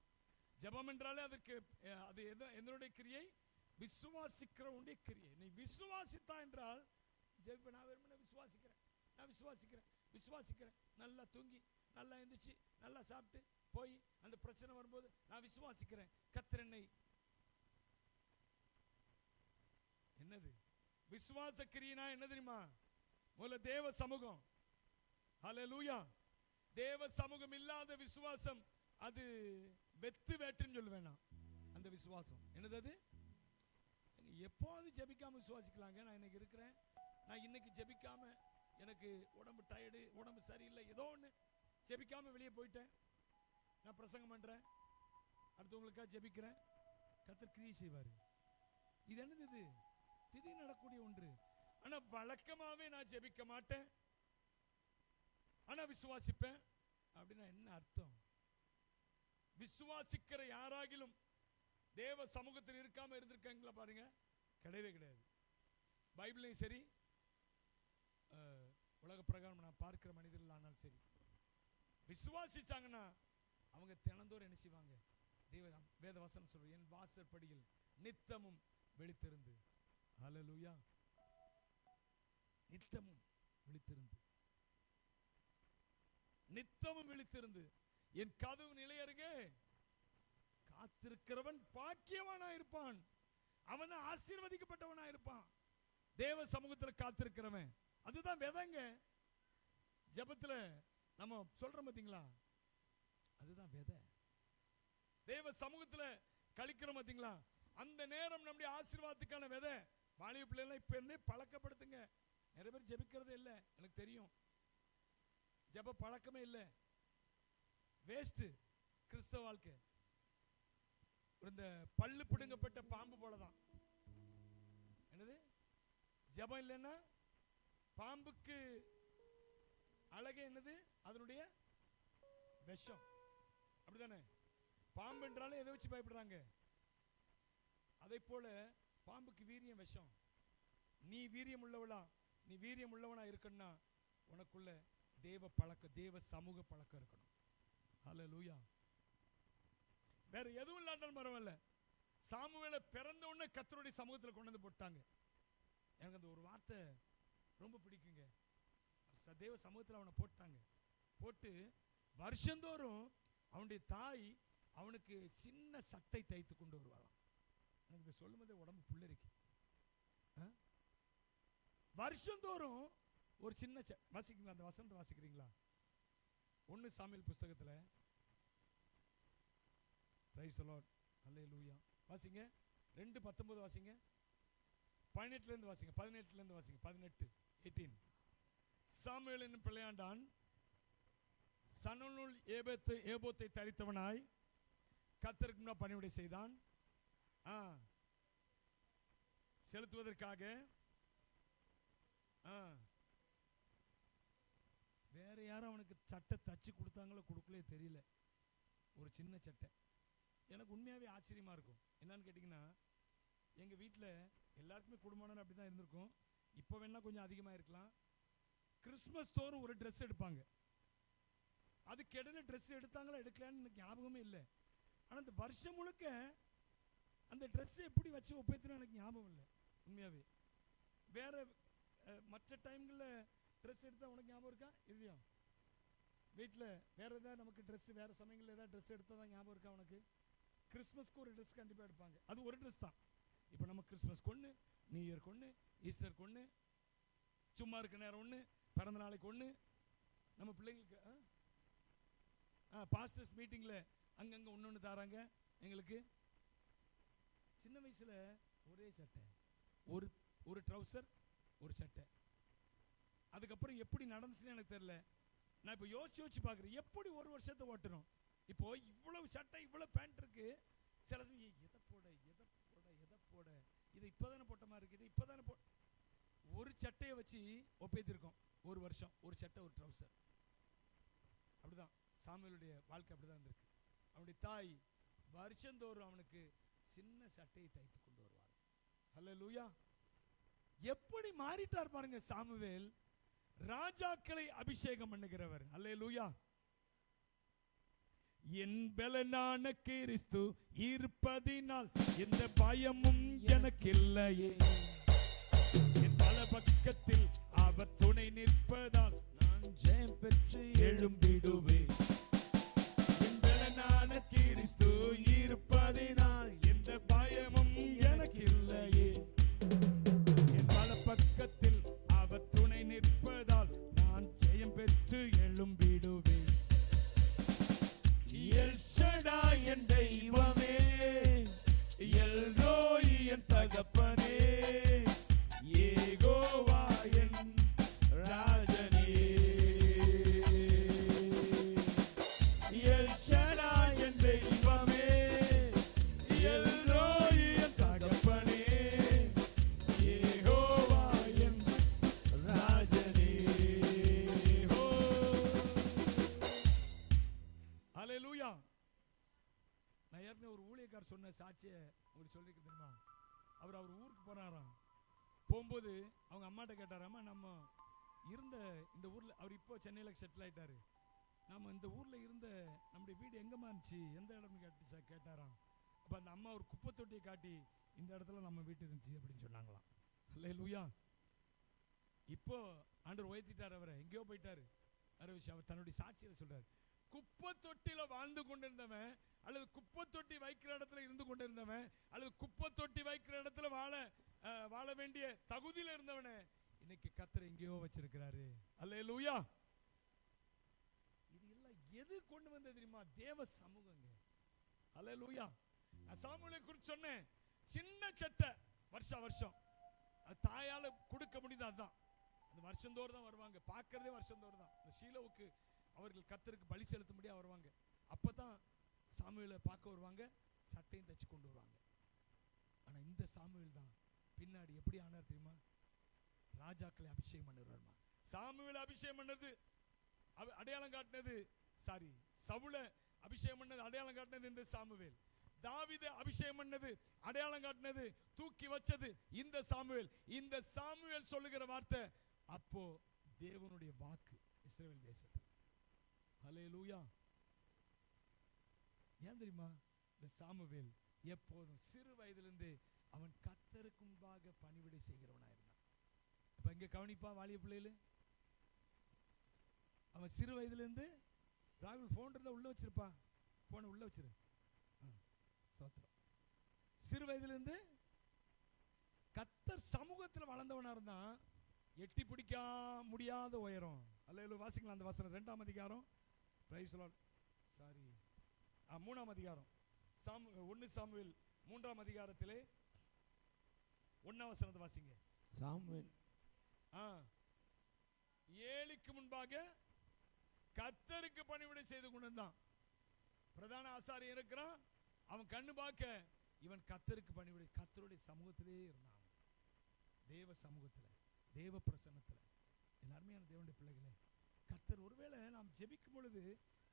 ஜெபம் என்றாலே அதற்கு அது எதனுடைய கிரியை? விசுவாசிக்கிறவனுடைய கிரியை. நீ விசுவாசித்தா என்றால் ஜெபம். நான் வெறுமனே விசுவாசிக்கிறேன், நல்லா தூங்கி நல்லா எந்திரிச்சு நல்லா சாப்பிட்டு போய் அந்த பிரச்சனை வரும்போது நான் விசுவாசிக்கிறேன் கர்த்தர் என்னை. என்னது விசுவாச கிரியைனா? என்ன தெரியுமா? முதல்ல தேவ சமூகம். ஹல்லேலூயா. தேவ சமூகம் இல்லாத விசுவாசம் அது வெத்து வேட்டுன்னு சொல்லுவேன். அந்த விசுவாசம் என்னது? அது எப்போது ஜெபிக்காம விசுவாசிக்கலாங்க. நான் இன்னைக்கு இருக்கிறேன், நான் இன்னைக்கு ஜெபிக்காம எனக்கு உடம்பு டயர்டு, உடம்பு சரியில்லை, ஏதோ ஒன்று ஜெபிக்காம வெளியே போயிட்டேன், நான் பிரசங்கம் பண்றேன், அடுத்தவங்களுக்காக ஜெபிக்கிறேன், கர்த்தர் கிரியை செய்வார். இது என்னது? இது திடீர்னு நடக்கக்கூடிய ஒன்று. ஆனா வழக்கமாவே நான் ஜெபிக்க மாட்டேன், ஆனா விசுவாசிப்பேன் அப்படின்னா என்ன அர்த்தம்? விசுவாசிக்கிற யாராகிலும் தேவ சமூகத்தில் இருக்காம இருந்திருக்காங்களா பாருங்க? கிடையவே கிடையாது. பைபிளையும் சரி, உலக பிரகாரம் நான் பார்க்கிற மனிதர்கள் ஆனாலும் சரி, விசுவாசிச்சாங்கன்னா அவங்க தினந்தோறும் என்ன செய்வாங்க? வேத வசனம் சொல்ற, என் வாசற்படியில் நித்தமும் விழித்திருந்து. ஹல்லேலூயா. நித்தமும் விழித்திருந்து என் கதவு நிலையருகே காத்திருக்கிறவன் பாக்கியவானா இருப்பான், அவன் ஆசீர்வதிக்கப்பட்டவனா இருப்பான். தேவ சமூகத்தில் காத்திருக்கிறவன், அதுதான் விதைங்க. ஜெபத்துல நம்ம சொல்றோம் பாத்தீங்களா, அதுதான் விதை. தேவ சமூகத்துல கழிக்கிறோம் பாத்தீங்களா, அந்த நேரம் நம்முடைய ஆசீர்வாதத்துக்கான விதை. வாலிப பிள்ளைகள் இப்ப இருந்தே பழக்கப்படுத்துங்க. நிறைய பேர் ஜெபிக்கிறதே இல்லை, எனக்கு தெரியும். ஜெப பழக்கமே இல்லை, வேஸ்ட் கிறிஸ்தவ வாழ்க்கை. இந்த பல்லு பிடுங்கப்பட்ட பாம்பு போலதான். என்னது? ஜெபம் இல்லைன்னா பாம்புக்கு அழகே என்னது? அதனுடைய விஷம். அப்படிதானே? பாம்பு என்றாலே எதை வச்சு பயப்படுறாங்க? அதை போல பாம்புக்கு வீரியம் விஷம். நீ வீரியம் உள்ளவளா, நீ வீரியம் உள்ளவனா இருக்கணும்னா உனக்குள்ள தேவ பழக்கம், தேவ சமூக பழக்கம் இருக்கணும். ஹல்லேலூயா. வேற எதுவும் இல்லாட்டாலும் பரவாயில்ல. சாமுவேலை பிறந்த உடனே கர்த்தருடைய சமூகத்தில் கொண்டு வந்து போட்டாங்க. எனக்கு அந்த ஒரு வார்த்தை ரொம்ப பிடிக்குங்க. தேவ சமூகத்தில் அவனை போட்டாங்க. போட்டு வருஷந்தோறும் அவனுடைய தாய் அவனுக்கு சின்ன சட்டை தைத்து கொண்டு வருவாளாம். எனக்கு இதை சொல்லும் போதே உடம்பு புல்லரிக்கு. வருஷந்தோறும் ஒரு சின்ன வாசிக்கிறீங்களா? அந்த வசனத்தை வாசிக்கிறீங்களா? 1 சாமுவேல் புஸ்தகத்தில். Praise the Lord. ஹல்லேலூயா. வாசிங்க. 2:19 வாசிங்க. 18 இருந்து வாசிங்க. 18 இருந்து வாசிங்க. 18 சாமுவேல் என்னும் பிள்ளையாண்டான் சணநூல் ஏபோத்தை தரித்தவனாய் கர்த்தருக்கு முன்பாக பணிவிடை செய்தான். செலுத்துவதற்காக வேற யாரும் அவனுக்கு சட்டை தச்சு கொடுத்தாங்களோ கொடுக்கலே தெரியல. ஒரு சின்ன சட்டை. எனக்கு உண்மையாவே ஆச்சரியமா இருக்கும். என்னன்னு கேட்டீங்கன்னா, எங்க வீட்டில் எல்லாருக்குமே குடும்பம் அப்படிதான் இருந்திருக்கும். இப்போ வேணா கொஞ்சம் அதிகமாக இருக்கலாம். கிறிஸ்மஸ் தோறும் ஒரு ட்ரெஸ் எடுப்பாங்க. அதுக்கு இடையில ட்ரெஸ் எடுத்தாங்களா எடுக்கலான்னு எனக்கு ஞாபகமே இல்லை. ஆனால் அந்த வருஷம் முழுக்க அந்த ட்ரெஸ்ஸை எப்படி வச்சு ஒப்பேத்துன்னு எனக்கு ஞாபகம் இல்லை உண்மையாவே. வேற மற்ற டைம்களில் ட்ரெஸ் எடுத்தால் உனக்கு ஞாபகம் இருக்கா? இல்லையா? வீட்டில் வேற ஏதாவது நமக்கு ட்ரெஸ், வேற சமயங்களில் ஏதாவது ட்ரெஸ் எடுத்தால் தான் ஞாபகம் இருக்கா உனக்கு? கிறிஸ்மஸ்க்கு ஒரு ட்ரெஸ் கண்டிப்பாக எடுப்பாங்க. அது ஒரு ட்ரெஸ் தான். இப்போ நம்ம கிறிஸ்மஸ்க்கு ஒன்று, நியூ இயர்க்கு ஒன்று, ஈஸ்டருக்கு ஒன்று, சும்மா இருக்க நேரம் ஒன்று, பிறந்த நாளைக்கு ஒன்று, நம்ம பிள்ளைங்களுக்கு பாஸ்டர்ஸ் மீட்டிங்கில் அங்கங்கே ஒன்று தராங்க எங்களுக்கு. சின்ன வயசில் ஒரே சட்டை, ஒரு ட்ரௌசர், ஒரு சட்டை. அதுக்கப்புறம் எப்படி நடந்துச்சுன்னு எனக்கு தெரியல. நான் இப்போ யோசிச்சு பார்க்குறேன், எப்படி ஒரு வருஷத்தை ஓட்டணும். இப்போ இவ்வளவு சட்டை, இவ்வளவு பேண்ட் இருக்கு. சில எதை போட இதை இப்போ சட்டையை வச்சு ஒப்பேத்திருக்கோம். ஒரு வருஷம் ஒரு சட்டை ஒரு ட்ரவுசர். அப்படிதான் சாமுவேலுடைய வாழ்க்கை அப்படிதான் இருந்திருக்கு. அவனுடைய தாய் வருஷந்தோறும் அவனுக்கு சின்ன சட்டையை தைத்து கொண்டு வருவார். ஹல்லேலூயா. எப்படி மாறிட்டார் பாருங்க சாமுவேல், ராஜாக்களை அபிஷேகம் பண்ணுகிறவர். ஹல்லேலூயா. என் பலனான கிறிஸ்து இருப்பதினால் எந்த பயமும் எனக்கு இல்லையே, என் பல பக்கத்தில் அவர் துணை நிற்பதால் நான் ஜெயம் பெற்று எழும்பிடுவேன். என் பலனான கிறிஸ்து இருப்பதினால் எந்த பயமும் எனக்கு இல்லையே, என் பல பக்கத்தில் அவர் துணை நிற்பதால் நான் ஜெயம் பெற்று எழும்பிடுவேன். எல் ஷடாய் என் தெய்வமே, எல் ரோயி என் தகப்பனே, யெகோவா என் ராஜனே. எல் ஷடாய் என் தெய்வமே, எல் ரோயி என் தகப்பனே, யெகோவா என் ராஜனே. ஹல்லேலூயா. நான் ஏற்கனவே ஒரு ஊழியக்காரர் சொன்ன சாட்சியை உங்களுக்கு சொல்லிருக்கு தெரியுமா? அவர் ஊருக்கு போனாராம். போகும்போது அவங்க அம்மாட்ட கேட்டாராமா, நம்ம இருந்த இந்த ஊரில், அவர் இப்போ சென்னையில் செட்டில் ஆகிட்டாரு, நம்ம இந்த ஊரில் இருந்த நம்முடைய வீடு எங்கேம்மா இருந்துச்சு, எந்த இடம்னு கேட்டாராம். அப்போ அந்த அம்மா ஒரு குப்பை தொட்டியை காட்டி இந்த இடத்துல நம்ம வீட்டு இருந்துச்சு அப்படின்னு சொன்னாங்களாம். ஹல்லேலூயா. இப்போ ஆண்டவர் உயர்த்திட்டார், அவரை எங்கேயோ போயிட்டாரு. வேற விஷயம். அவர் தன்னுடைய சாட்சியில் சொல்றாரு, குப்பை தொட்டில வாழ்ந்து கொண்டிருந்தவன், அல்லது குப்பை தொட்டி வைக்கிற இடத்துல இருந்து கொண்டிருந்தவன், அல்லது குப்பை தொட்டி வைக்கிற இடத்துல வாழ வேண்டிய தகுதியில இருந்தவனை இன்னைக்கு கர்த்தர் எங்கேயோ வச்சிருக்கிறாரு. அல்லேலூயா. இது எல்லாம் எது கொண்டு வந்தது தெரியுமா? தேவ சமூகங்க. அல்லேலூயா. நான் சாமுவேலை குறித்து சொன்னேன், சின்ன சட்டை வருஷம் தாயால கொடுக்க முடியுது, அதுதான் அது வருஷந்தோறும் தான் வருவாங்க, பார்க்கறதே வருஷந்தோறும் தான். இந்த ஷீலோவுக்கு அவர்கள் கர்த்தருக்கு பலி செலுத்த முடியாது வருவாங்க. அப்பதான் சாமுவேலை பார்க்க வருவாங்க, சட்டையும் தச்சு கொண்டு வருவாங்க. ஆனா இந்த சாமுவேல் தான் பின்னாடி எப்படி ஆனார் தெரியுமா? ராஜாக்களை அபிஷேகம் பண்ணுவாருமா. சாமுவேலை அபிஷேகம் பண்ணது அடையாளம் காட்டினது, சவுலை அபிஷேகம் பண்ணது அடையாளம் காட்டினது இந்த சாமுவேல். தாவீதை அபிஷேகம் பண்ணது அடையாளம் காட்டினது, தூக்கி வச்சது இந்த சாமுவேல். இந்த சாமுவேல் சொல்லுகிற வார்த்தை அப்போ தேவனுடைய வாக்கு இஸ்ரவேல் தேசத்தில். ஹல்லேலூயா. ஏன் தெரியுமா? இந்த சாமுவேல் எப்போதும் சிறு வயதிலிருந்து அவன் கர்த்தருக்கு முன்பாக பணிவிடை செய்கிறவனா இருந்தான். இப்ப இங்க கவனிப்பா வாலிய பிள்ளைகளு, அவன் சிறு வயதிலிருந்து, ராகுல் போன் இருந்தா உள்ள வச்சிருப்பா, போனை உள்ள வச்சிரு. சோத்திரம். சிறு வயதிலிருந்து கர்த்தர் சமூகத்தில் வளர்ந்தவனா இருந்தான். எட்டி பிடிக்க முடியாத உயரம். அல்லேலூயா. வாசிக்கலாம் அந்த வசனம் 2ஆம் அதிகாரம். Price the Lord. 3ஆம் அதிகாரம் 1 சாமுவேல் 3ஆம் அதிகாரத்திலே 1ஆம் வசனத்தை வாசிங்க. சாமுவேல் ஏலிக்கு முன்பாக கர்த்தருக்கு பணிவிடை செய்து கொண்டிருந்தான். பிரதான ஆசாரியன் இருக்கிறான், அவன் கண்ணு பார்க்க இவன் கர்த்தருக்கு பணிவிடை, கர்த்தருடைய சமூகத்திலே இருந்தான். தேவ சமூகத்தில், தேவ பிரசன்னத்தில். என் அருமையான தேவனுடைய பிள்ளைகளே, கர்த்தர் ஒருவேளை நாம் ஜெபிக்கும் பொழுது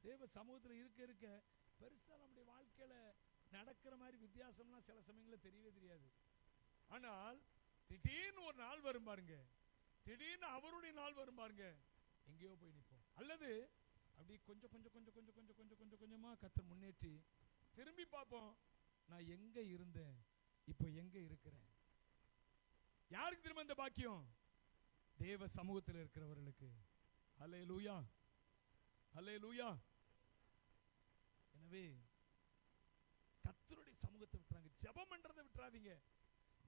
தேவ சமூகத்தில் இருக்க பெருசா நம்முடைய வாழ்க்கையில நடக்கிற மாதிரி வித்தியாசம்லாம் சில சமயங்களில் தெரியவே தெரியாது. ஆனால் திடீர்னு ஒரு நாள் வரும் பாருங்க, திடீர்னு அவருடைய நாள் வரும் பாருங்க, எங்கேயோ போய் நிற்போம். அல்லது அப்படி கொஞ்சமா கர்த்தர் முன்னேற்றி திரும்பி பார்ப்போம், நான் எங்க இருந்தேன் இப்போ எங்க இருக்கிறேன். யாருக்கு திரும்ப இந்த பாக்கியம்? தேவ சமூகத்தில் இருக்கிறவர்களுக்கு. ஹல்லேலூயா, ஹல்லேலூயா. எனவே கர்த்தருடைய சமூகத்தை விட்டுறாங்க, ஜெபம் பண்றதை விட்டுறாதீங்க,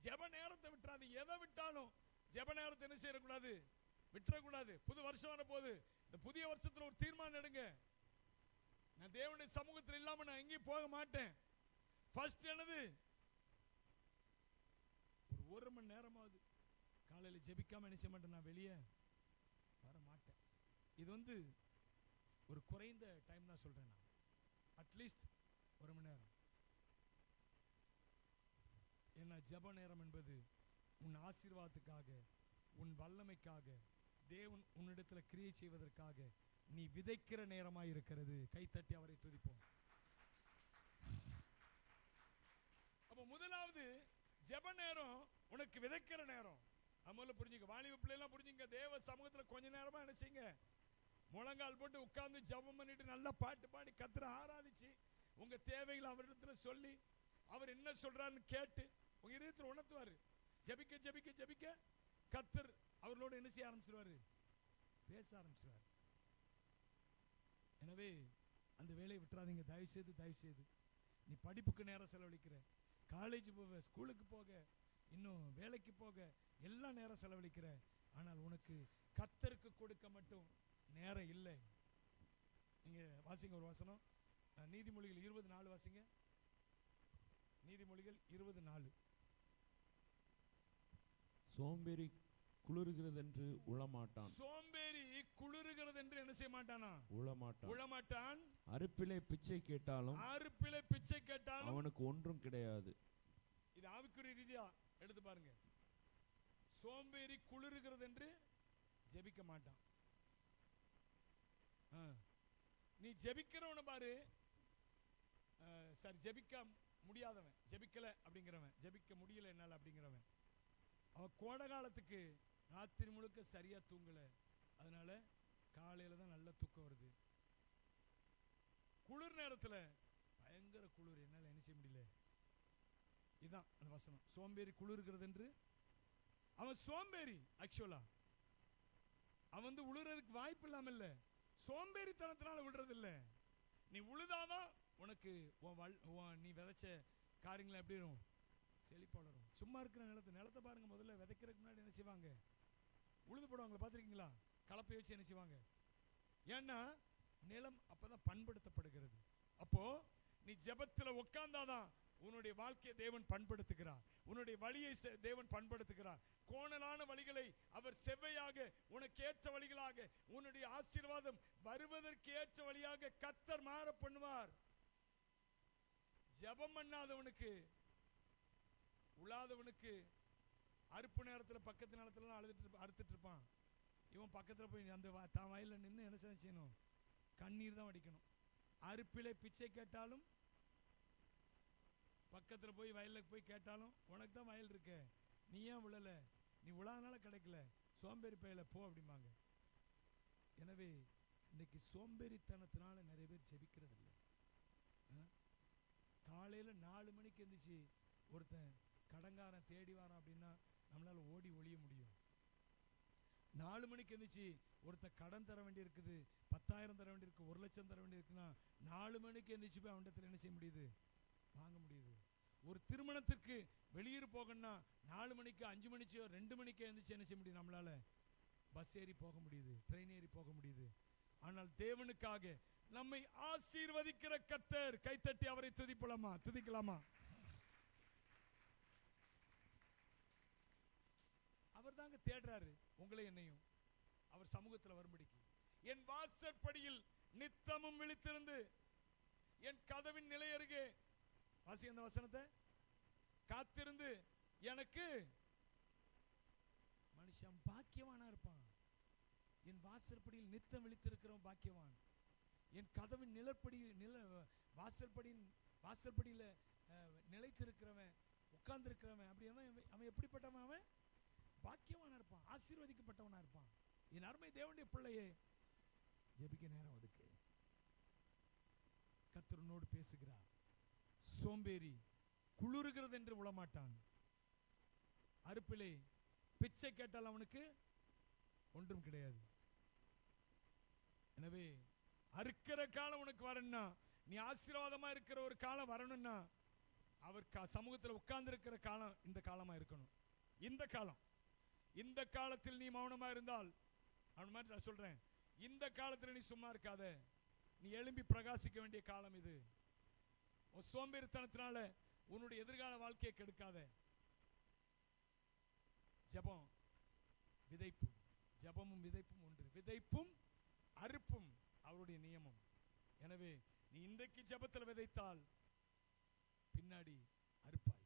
ஜெப நேரத்தை விட்டுறாதீங்க. எதை விட்டாலும் ஜெப நேரத்தை என்ன செய்யக்கூடாது? விட்டுறக்கூடாது. புது வருஷம் வர போது, இந்த புதிய வருஷத்துல ஒரு தீர்மானம் எடுங்க. நான் தேவனுடைய சமூகத்தில் இல்லாம நான் எங்கேயும் போக மாட்டேன். ஃபர்ஸ்ட் என்னது? ஒரு மணி நேரமாவது காலையில் ஜெபிக்காம என்ன செய்ய மாட்டேன், நான் வெளியே வர மாட்டேன். இது ஒரு குறைந்த டைம் தான் சொல்றேன் நான். அட்லீஸ்ட் ஒரு மணி நேரம். ஏன்னா ஜெப நேரம் என்பது உன் ஆசீர்வாதத்துக்காக, உன் வல்லமைக்காக, தேவன் உன்னிடத்தில் கிரியை செய்வதற்காக நீ விதைக்கிற நேரமாய் இருக்கிறது. கைத்தட்டி அவரை துதிப்போம். அப்ப முதலாவது ஜெப நேரம் உனக்கு விதைக்கிற நேரம். முதல்ல புரிஞ்சுங்க, வாலிப பிள்ளைலாம் புரிஞ்சுங்க. தேவ சமூகத்துல கொஞ்ச நேரமா என்ன செய்யுங்க, முழங்கால் போட்டு உட்கார்ந்து ஜெபம் பண்ணிட்டு நல்லா பாட்டு பாடி கர்த்தரை ஆராதிச்சு உங்க தேவைகளை அவரிடத்துல சொல்லி அவர் என்ன சொல்றாருன்னு கேட்டு உங்க இதயத்தில் உணர்த்துவாரு. ஜெபிக்க ஜெபிக்க ஜெபிக்க கர்த்தர் அவர்களோட என்ன செய்ய ஆரம்பிச்சிருவாரு, பேச ஆரம்பிச்சிருவாரு. எனவே அந்த வேலையை விட்டுறாதீங்க. தயவு செய்து நீ படிப்புக்கு நேரம் செலவழிக்கிற, காலேஜ் போக, ஸ்கூலுக்கு போக, இன்னும் வேலைக்கு போக எல்லாம் நேரம் செலவழிக்கிற, ஆனால் உனக்கு கர்த்தருக்கு கொடுக்க மட்டும் நேரம் இல்லை. நீங்க வாசிங்க ஒரு வசனம், நீதிமொழிகள் 20:4 வாசிங்க. நீதிமொழிகள் 20:4. சோம்பேறி குளிர்கிறதென்று உளமாட்டான். சோம்பேறி குளிர்கிறது என்று என்ன செய்ய மாட்டானா, உளமாட்டான். அறுப்பிலே பிச்சை கேட்டாலும் அவனுக்கு ஒன்றும் கிடையாது. இது ஆவிக்குரிய ரீதியா எடுத்து பாருங்க. சோம்பேறி குளிர்கிறது என்று ஜெபிக்க மாட்டான். நீ ஜெபிக்கிறவன பாரு, சார் ஜெபிக்க முடியாதவன், ஜெபிக்கல அப்படிங்கிறவன், ஜெபிக்க முடியல என்னால அப்படிங்கிறவன், அவன் கோடை காலத்துக்கு ராத்திரி முழுக்க சரியா தூங்கல, அதனால காலையில தான் நல்ல தூக்கம் வருது. குளிர் நேரத்துல பயங்கர குளிர், என்னால என்ன செய்ய முடியல. இதுதான் அந்த வசனம். சோம்பேறி குளிர்கிறது என்று, அவன் சோம்பேறி. ஆக்சுவலா அவன் உழுறதுக்கு வாய்ப்பு இல்லாம இல்ல, சோம்பேறித்தனத்தினால விடுறது இல்ல. நீ உழுதாதான் உனக்கு நீ விதைச்ச காரியங்கள் எப்படி இருக்கும், செழிப்பா வளரும். சும்மா இருக்கிற நிலத்தை பாருங்க, முதல்ல விதைக்கிறதுக்கு முன்னாடி என்ன செய்வாங்க, உழுது போடுவாங்களா, பார்த்துருக்கீங்களா? கலப்பை வச்சு என்ன செய்வாங்க, ஏன்னா நிலம் அப்பதான் பண்படுத்தப்படுகிறது. அப்போ நீ ஜெபத்துல உட்கார்ந்தாதான் உன்னுடைய வாழ்க்கையை தேவன் பண்படுத்துகிறார், உன்னுடைய வழியை தேவன் பண்படுத்துகிறார். கோணலான வழிகளை அவர் செவ்வையாக உனக்கு ஏற்ற வழிகளாக, உன்னுடைய ஆசீர்வாதம் வருவதற்கு ஏற்ற வழியாக கர்த்தர் மாற பண்ணுவார். ஜெபம் பண்ணாதவனுக்கு, உழாதவனுக்கு அறுப்பு நேரத்தில் பக்கத்து நேரத்துல அறுத்துட்டு இருப்பான். இவன் பக்கத்துல போய் அந்த தான் வயலில் நின்று என்ன செய்யணும், கண்ணீர் தான் வடிக்கணும். அறுப்பிலே பிச்சை கேட்டாலும், பக்கத்துல போய் வயலுக்கு போய் கேட்டாலும், உனக்கு தான் வயல் இருக்க, நீ ஏன் விழல, நீ விழாதனால கிடைக்கல, சோம்பேறி பையில போ அப்படிம்பாங்க. எனவே இன்னைக்கு சோம்பேறித்தனத்தினால நிறைய பேர் ஜெபிக்கிறது இல்லை. காலையில 4 மணிக்கு எந்திரிச்சு ஒருத்தன் கடங்காரன் தேடி வரான் அப்படின்னா நம்மளால ஓடி ஒளிய முடியும். 4 மணிக்கு எந்திரிச்சு ஒருத்தன் கடன் தர வேண்டி இருக்குது, 10,000 தர வேண்டி இருக்கு, 1 லட்சம் தர வேண்டி இருக்குன்னா 4 மணிக்கு எந்திரிச்சு போய் அவனிடத்துல என்ன செய்ய முடியுது, வாங்க முடியுது. ஒரு திருமணத்திற்கு வெளியூர் போகணும்னா 4 மணிக்கு 5 மணிக்கோ 2 மணிக்கோ எந்திரிச்சு என்ன செய்ய முடியும், நம்மளால பஸ் ஏறி போக முடியுது, ட்ரெயின் ஏறி போக முடியுது. ஆனால் தேவனுக்காக நம்மை ஆசீர்வதிக்கிற கர்த்தர், கைத்தட்டி அவரை துதிக்கலாமா? அவர் தாங்க தேடுறாரு உங்களை என்னையும், அவர் சமூகத்தில் வரும்படிக்கு. என் வாசற்படியில் நித்தமும் விழித்திருந்து என் கதவின் நிலை அருகே, வாசி அந்த வசனத்தை, காத்திருந்து எனக்கு, மனுஷன் பாக்கியவானா இருப்பான். என் வாசற்படியில் நித்தம் விழித்திருக்கிறவன் பாக்கியவான். என் கதவின் வாசற்படியில நிலைத்திருக்கிறவன், உட்கார்ந்திருக்கிறவன், அப்படி அவன் எப்படிப்பட்டவன், அவன் பாக்கியவானா இருப்பான், ஆசீர்வதிக்கப்பட்டவனா இருப்பான். என் அருமை தேவனுடைய பிள்ளையே, ஜெபிக்க நேரம் ஒதுக்கு. கர்த்தர் உன்னோடு பேசுகிறார். சோம்பேறி குளிர்கிறது என்று உளமாட்டான். அறுப்பிலே பிச்சை கேட்டால் அவனுக்கு ஒன்றும் கிடையாது. எனவே அறுக்கிற காலம் உனக்கு வரணும்னா, நீ ஆசீர்வாதமா இருக்கிற ஒரு காலம் வரணும்னா, அவர் சமூகத்தில் உட்கார்ந்து இருக்கிற காலம் இந்த காலமா இருக்கணும். இந்த காலத்தில் நீ மௌனமா இருந்தால், அவன் மாதிரி நான் சொல்றேன், இந்த காலத்தில் நீ சும்மா இருக்காத, நீ எழும்பி பிரகாசிக்க வேண்டிய காலம் இது. உன் சோம்பேறித்தனத்தினால உன்னுடைய எதிர்கால வாழ்க்கையை கெடுக்காத. ஜெபம் விதைப்பு, ஜெபமும் விதைப்பும் ஒன்று, விதைப்பும் அறுப்பும் அவருடைய நியமம். எனவே நீ இன்றைக்கு ஜெபத்தில் விதைத்தால் பின்னாடி அறுப்பாய்.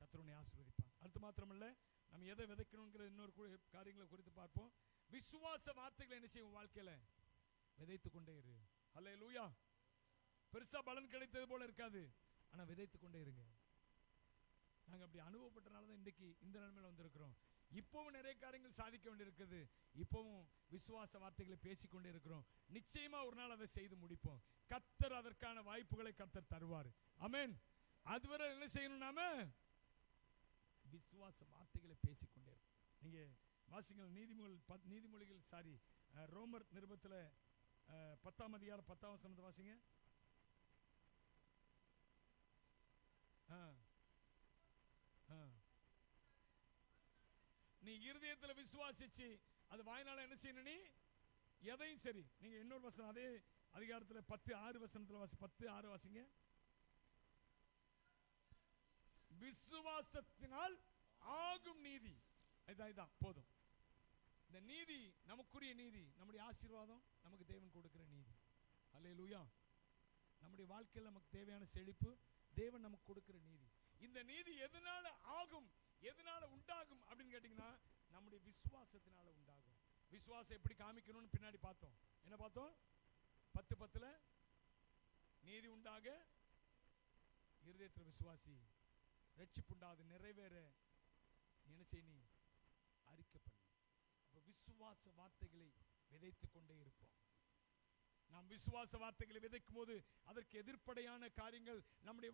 கர்த்தர் உன்னை ஆசீர்வதிப்பார். அடுத்து மாத்திரமல்ல, நம்ம எதை விதைக்கணுங்கிற இன்னொரு காரியங்களை குறித்து விசுவாச வார்த்தைகளை என்ன செய்யும் வாழ்க்கையில விதைத்து கொண்டே இரு. ஹல்லேலூயா. பெருசா பலன் கிடைத்தது போல இருக்காது, ஆனா விதைத்து கொண்டே இருங்க. நாங்க அப்படி அனுபவப்பட்டனால தான் இன்றைக்கு இந்த நிலைமையில வந்திருக்கிறோம். இப்பவும் நிறைய காரியங்கள் சாதிக்க வேண்டியிருக்குது. இப்பவும் விசுவாச வார்த்தைகளை பேசிக்கொண்டே இருக்கிறோம். நிச்சயமா ஒரு நாள் அதை செய்து முடிப்போம். கர்த்தர் அதற்கான வாய்ப்புகளை கர்த்தர் தருவார். ஆமென். அதுவரை என்ன செய்யணும்? நாம விசுவாச வார்த்தைகளை பேசிக்கொண்டே இருக்கணும். நீங்க வாசிங்கள் நீதிமொழிகள் ரோமர் நிருபத்தில் 10ஆம் அதிகாரம் 10ஆம் வசனத்தை வாசிங்க. நீ இருதயத்தில் விசுவாசிச்சு அது வாயினால என்ன செய்யணும்? நீ எதையும் சரி. நீங்க இன்னொரு வசனம் அதே அதிகாரத்தில் 10:6 வசனத்தில் 10:6 வாசிங்க. விசுவாசத்தினால் ஆகும் நீதி. இதான் போதும். இந்த நீதி நமக்குரிய நீதி, நம்முடைய ஆசீர்வாதம், நமக்கு தேவன் கொடுக்கிற நீதி. அல்லேலூயா. நம்முடைய வாழ்க்கையில் நமக்கு தேவையான செழிப்பு தேவன் நமக்கு கொடுக்கிற நீதி. இந்த நீதி எதனால ஆகும், எதனால உண்டாகும் அப்படின்னு கேட்டீங்கன்னா நம்முடைய விசுவாசத்தினால உண்டாகும். விசுவாசம் எப்படி காமிக்கணும்னு பின்னாடி பார்த்தோம். என்ன பார்த்தோம்? 10:10 நீதி உண்டாக இருதயத்தில் விசுவாசி, ரட்சிப்புண்டாது நிறைவேற என்ன செய்ய? அறிக்கை பண்ணு. அப்ப விசுவாச வார்த்தைகளை விதைத்துக் கொண்டே இருப்போம். நாம் விசுவாச வார்த்தைகளை விதைக்கும் போது அதற்கு எதிர்ப்படையான காரியங்கள் நம்முடைய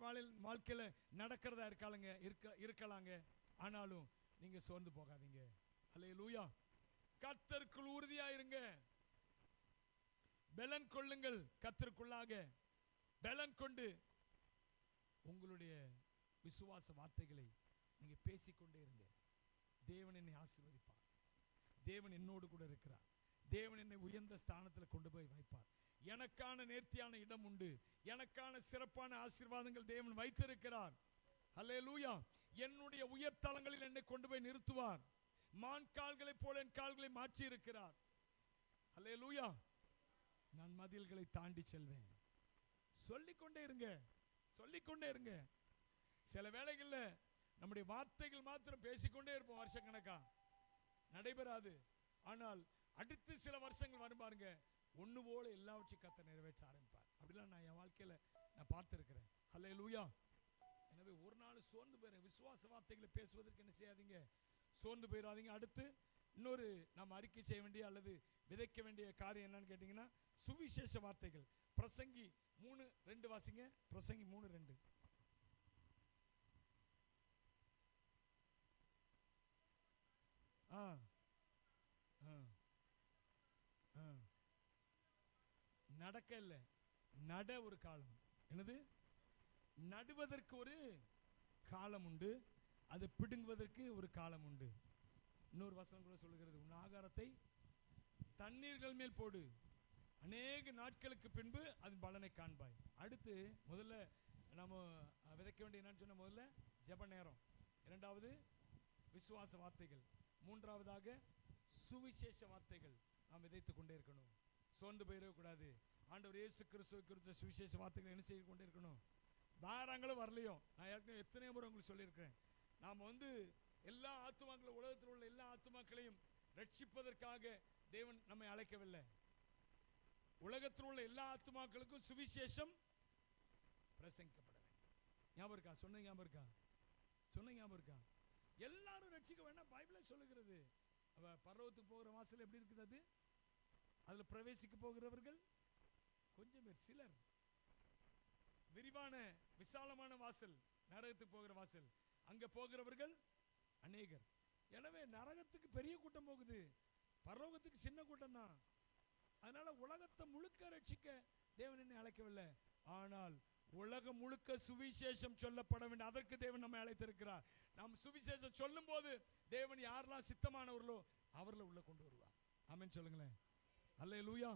வாழ்க்கையில நடக்கிறதா இருக்கலாங்க. ஆனாலும் நீங்க சோர்ந்து போகாதீங்க. அல்லேலூயா. கர்த்தருக்குள் உறுதியா இருங்க. பலன் கொள்ளுங்கள். கர்த்தருக்குள்ளாக பலன் கொண்டு உங்களுடைய விசுவாச வார்த்தைகளை நீங்க பேசிக்கொண்டே இருங்க. தேவன் என்னை ஆசீர்வதிப்பார். தேவன் என்னோடு கூட இருக்கிறார். தேவன் என்னை உயர்ந்த ஸ்தானத்தில் கொண்டு போய் வைப்பார். எனக்கான நேர்த்தியான இடம் உண்டு. எனக்கான சிறப்பான ஆசீர்வாதங்கள் தேவன் வைத்திருக்கிறார். அல்லேலூயா. என்னுடைய உயர்தலங்களில் என்னை கொண்டு போய் நிறுத்துவார். மான் கால்களை போல என் கால்களை மாற்றி இருக்கிறார். அல்லேலூயா. நான் மதில்களை தாண்டி செல்வேன். சொல்லிக்கொண்டே இருங்க, சொல்லிக்கொண்டே இருங்க. சில வேளைகள்ல நம்முடைய வார்த்தைகள் மாத்திரம் பேசிக்கொண்டே இருப்போம், வருஷக்கணக்கா நடைபெறாது. ஆனால் அடுத்து சில வருஷங்கள் வரும் பாருங்க, ஒண்ணு போல எல்லாவற்றையும் கர்த்தர் நிறைவேற்ற ஆரம்பிப்பார். அப்படிலாம் நான் என் வாழ்க்கையில நான் பார்த்திருக்கிறேன். ஹல்லேலூயா. எனவே ஒரு நாள் சோர்ந்து போயிரு. விசுவாச வார்த்தைகளை பேசுவதற்கு என்ன செய்யாதீங்க? சோர்ந்து போயிடாதீங்க. அடுத்து இன்னொரு நாம் அறிக்கை செய்ய வேண்டிய அல்லது விதைக்க வேண்டிய காரியம் என்னன்னு கேட்டீங்கன்னா சுவிசேஷ வார்த்தைகள். பிரசங்கி 3:2 வாசிங்க. பிரசங்கி 3:2. நடக்க இல்லை, நட ஒரு காலம். என்னது? நடுவதற்கு ஒரு காலம் உண்டு, அதை பிடுங்குவதற்கு ஒரு காலம் உண்டு. இன்னொரு வசனம் கூட சொல்லுகிறது, உன் ஆகாரத்தை தண்ணீர்கள் மேல் போடு, அநேக நாட்களுக்கு பின்பு அதன் பலனை காண்பாய். அடுத்து முதல்ல நம்ம விதைக்க வேண்டிய என்னன்னு சொன்ன, முதல்ல ஜெப நேரம், இரண்டாவது விசுவாச வார்த்தைகள், மூன்றாவதாக சுவிசேஷ வார்த்தைகள் நாம் விதைத்துக் கொண்டே இருக்கணும். சோர்ந்து போயிடக்கூடாது. ஆண்டவர் இயேசு கிறிஸ்துவை குறித்த சுவிசேஷ வார்த்தைகள் என்ன செய்து கொண்டே இருக்கணும். வாரங்களும் வரலையும், நான் ஏற்கனவே எத்தனை முறை உங்களுக்கு சொல்லியிருக்கிறேன், நாம் எல்லா ஆத்துமாக்களும், உலகத்தில் உள்ள எல்லா ஆத்துமாக்களையும் ரட்சிப்பதற்காக தேவன் நம்மை அழைக்கவில்லை. உலகத்தில் உள்ள எல்லா ஆத்துமாக்களுக்கும் சுவிசேஷம் பிரசங்கிக்கப்பட வேண்டும். ஞாபகம் இருக்கா? சொன்ன ஞாபகம் இருக்கா? சொன்ன ஞாபகம் இருக்கா? எல்லாரும் ரட்சிக்க வேண்டாம். பைபிளே சொல்லுகிறது. பரலோகத்துக்கு போகிற வாசல் எப்படி இருக்குது? அது அதுல பிரவேசிக்க போகிறவர்கள் கொஞ்சம் பேர், சிலர். விரிவான விசாலமான வாசல் நரகத்துக்கு போகிற வாசல், அங்க போகிறவர்கள் அநேகர். எனவே நரகத்துக்கு பெரிய கூட்டம் போகுது, பரலோகத்துக்கு சின்ன கூட்டம் தான். அதனால உலகத்தை முழுக்க ரட்சிக்க தேவன் என்னை அழைக்கவில்லை. ஆனால் உலகம் முழுக்க சுவிசேஷம் சொல்லப்பட வேண்டும். அதற்கு தேவன் நம்மை அழைத்திருக்கிறார். நாம் சுவிசேஷம் சொல்லும் போது தேவன் யாரெல்லாம் சித்தமானவர்களோ அவர்களை உள்ள கொண்டு வருவார். ஆமென் சொல்லுங்களேன். அல்லேலூயா.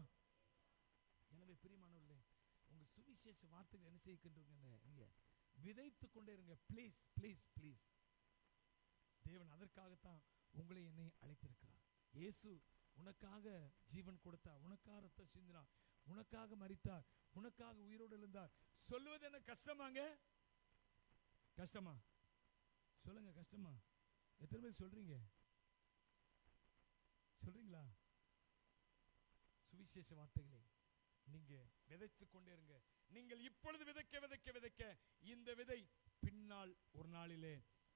எனவே பிரியமானவர்களே, உங்க சுவிசேஷ வார்த்தைகள் என்ன செய்கின்றீங்க? நீங்க விதைத்துக் கொண்டே இருங்க. Please please please. தேவன் அதற்காகத்தான் உங்களை என்னை அழைத்திருக்கிறார். இயேசு உனக்காக ஜீவன் கொடுத்தார், உனக்காக ரத்தம் சிந்தினார், உனக்காக மரித்தார், உனக்காக உயிரோடு எழுந்தார். சொல்லுவது என்ன கஷ்டமாங்க? கஷ்டமா? சொல்லுங்க, கஷ்டமா? எத்தனை பேர் சொல்றீங்க? சொல்றீங்களா? சுவிசேஷ வார்த்தைகளை நீங்க விதைத்துக் கொண்டே இருங்க. நீங்கள் இப்பொழுது விதைக்க விதைக்க விதைக்க இந்த விதை பின்னால் ஒரு நாளிலே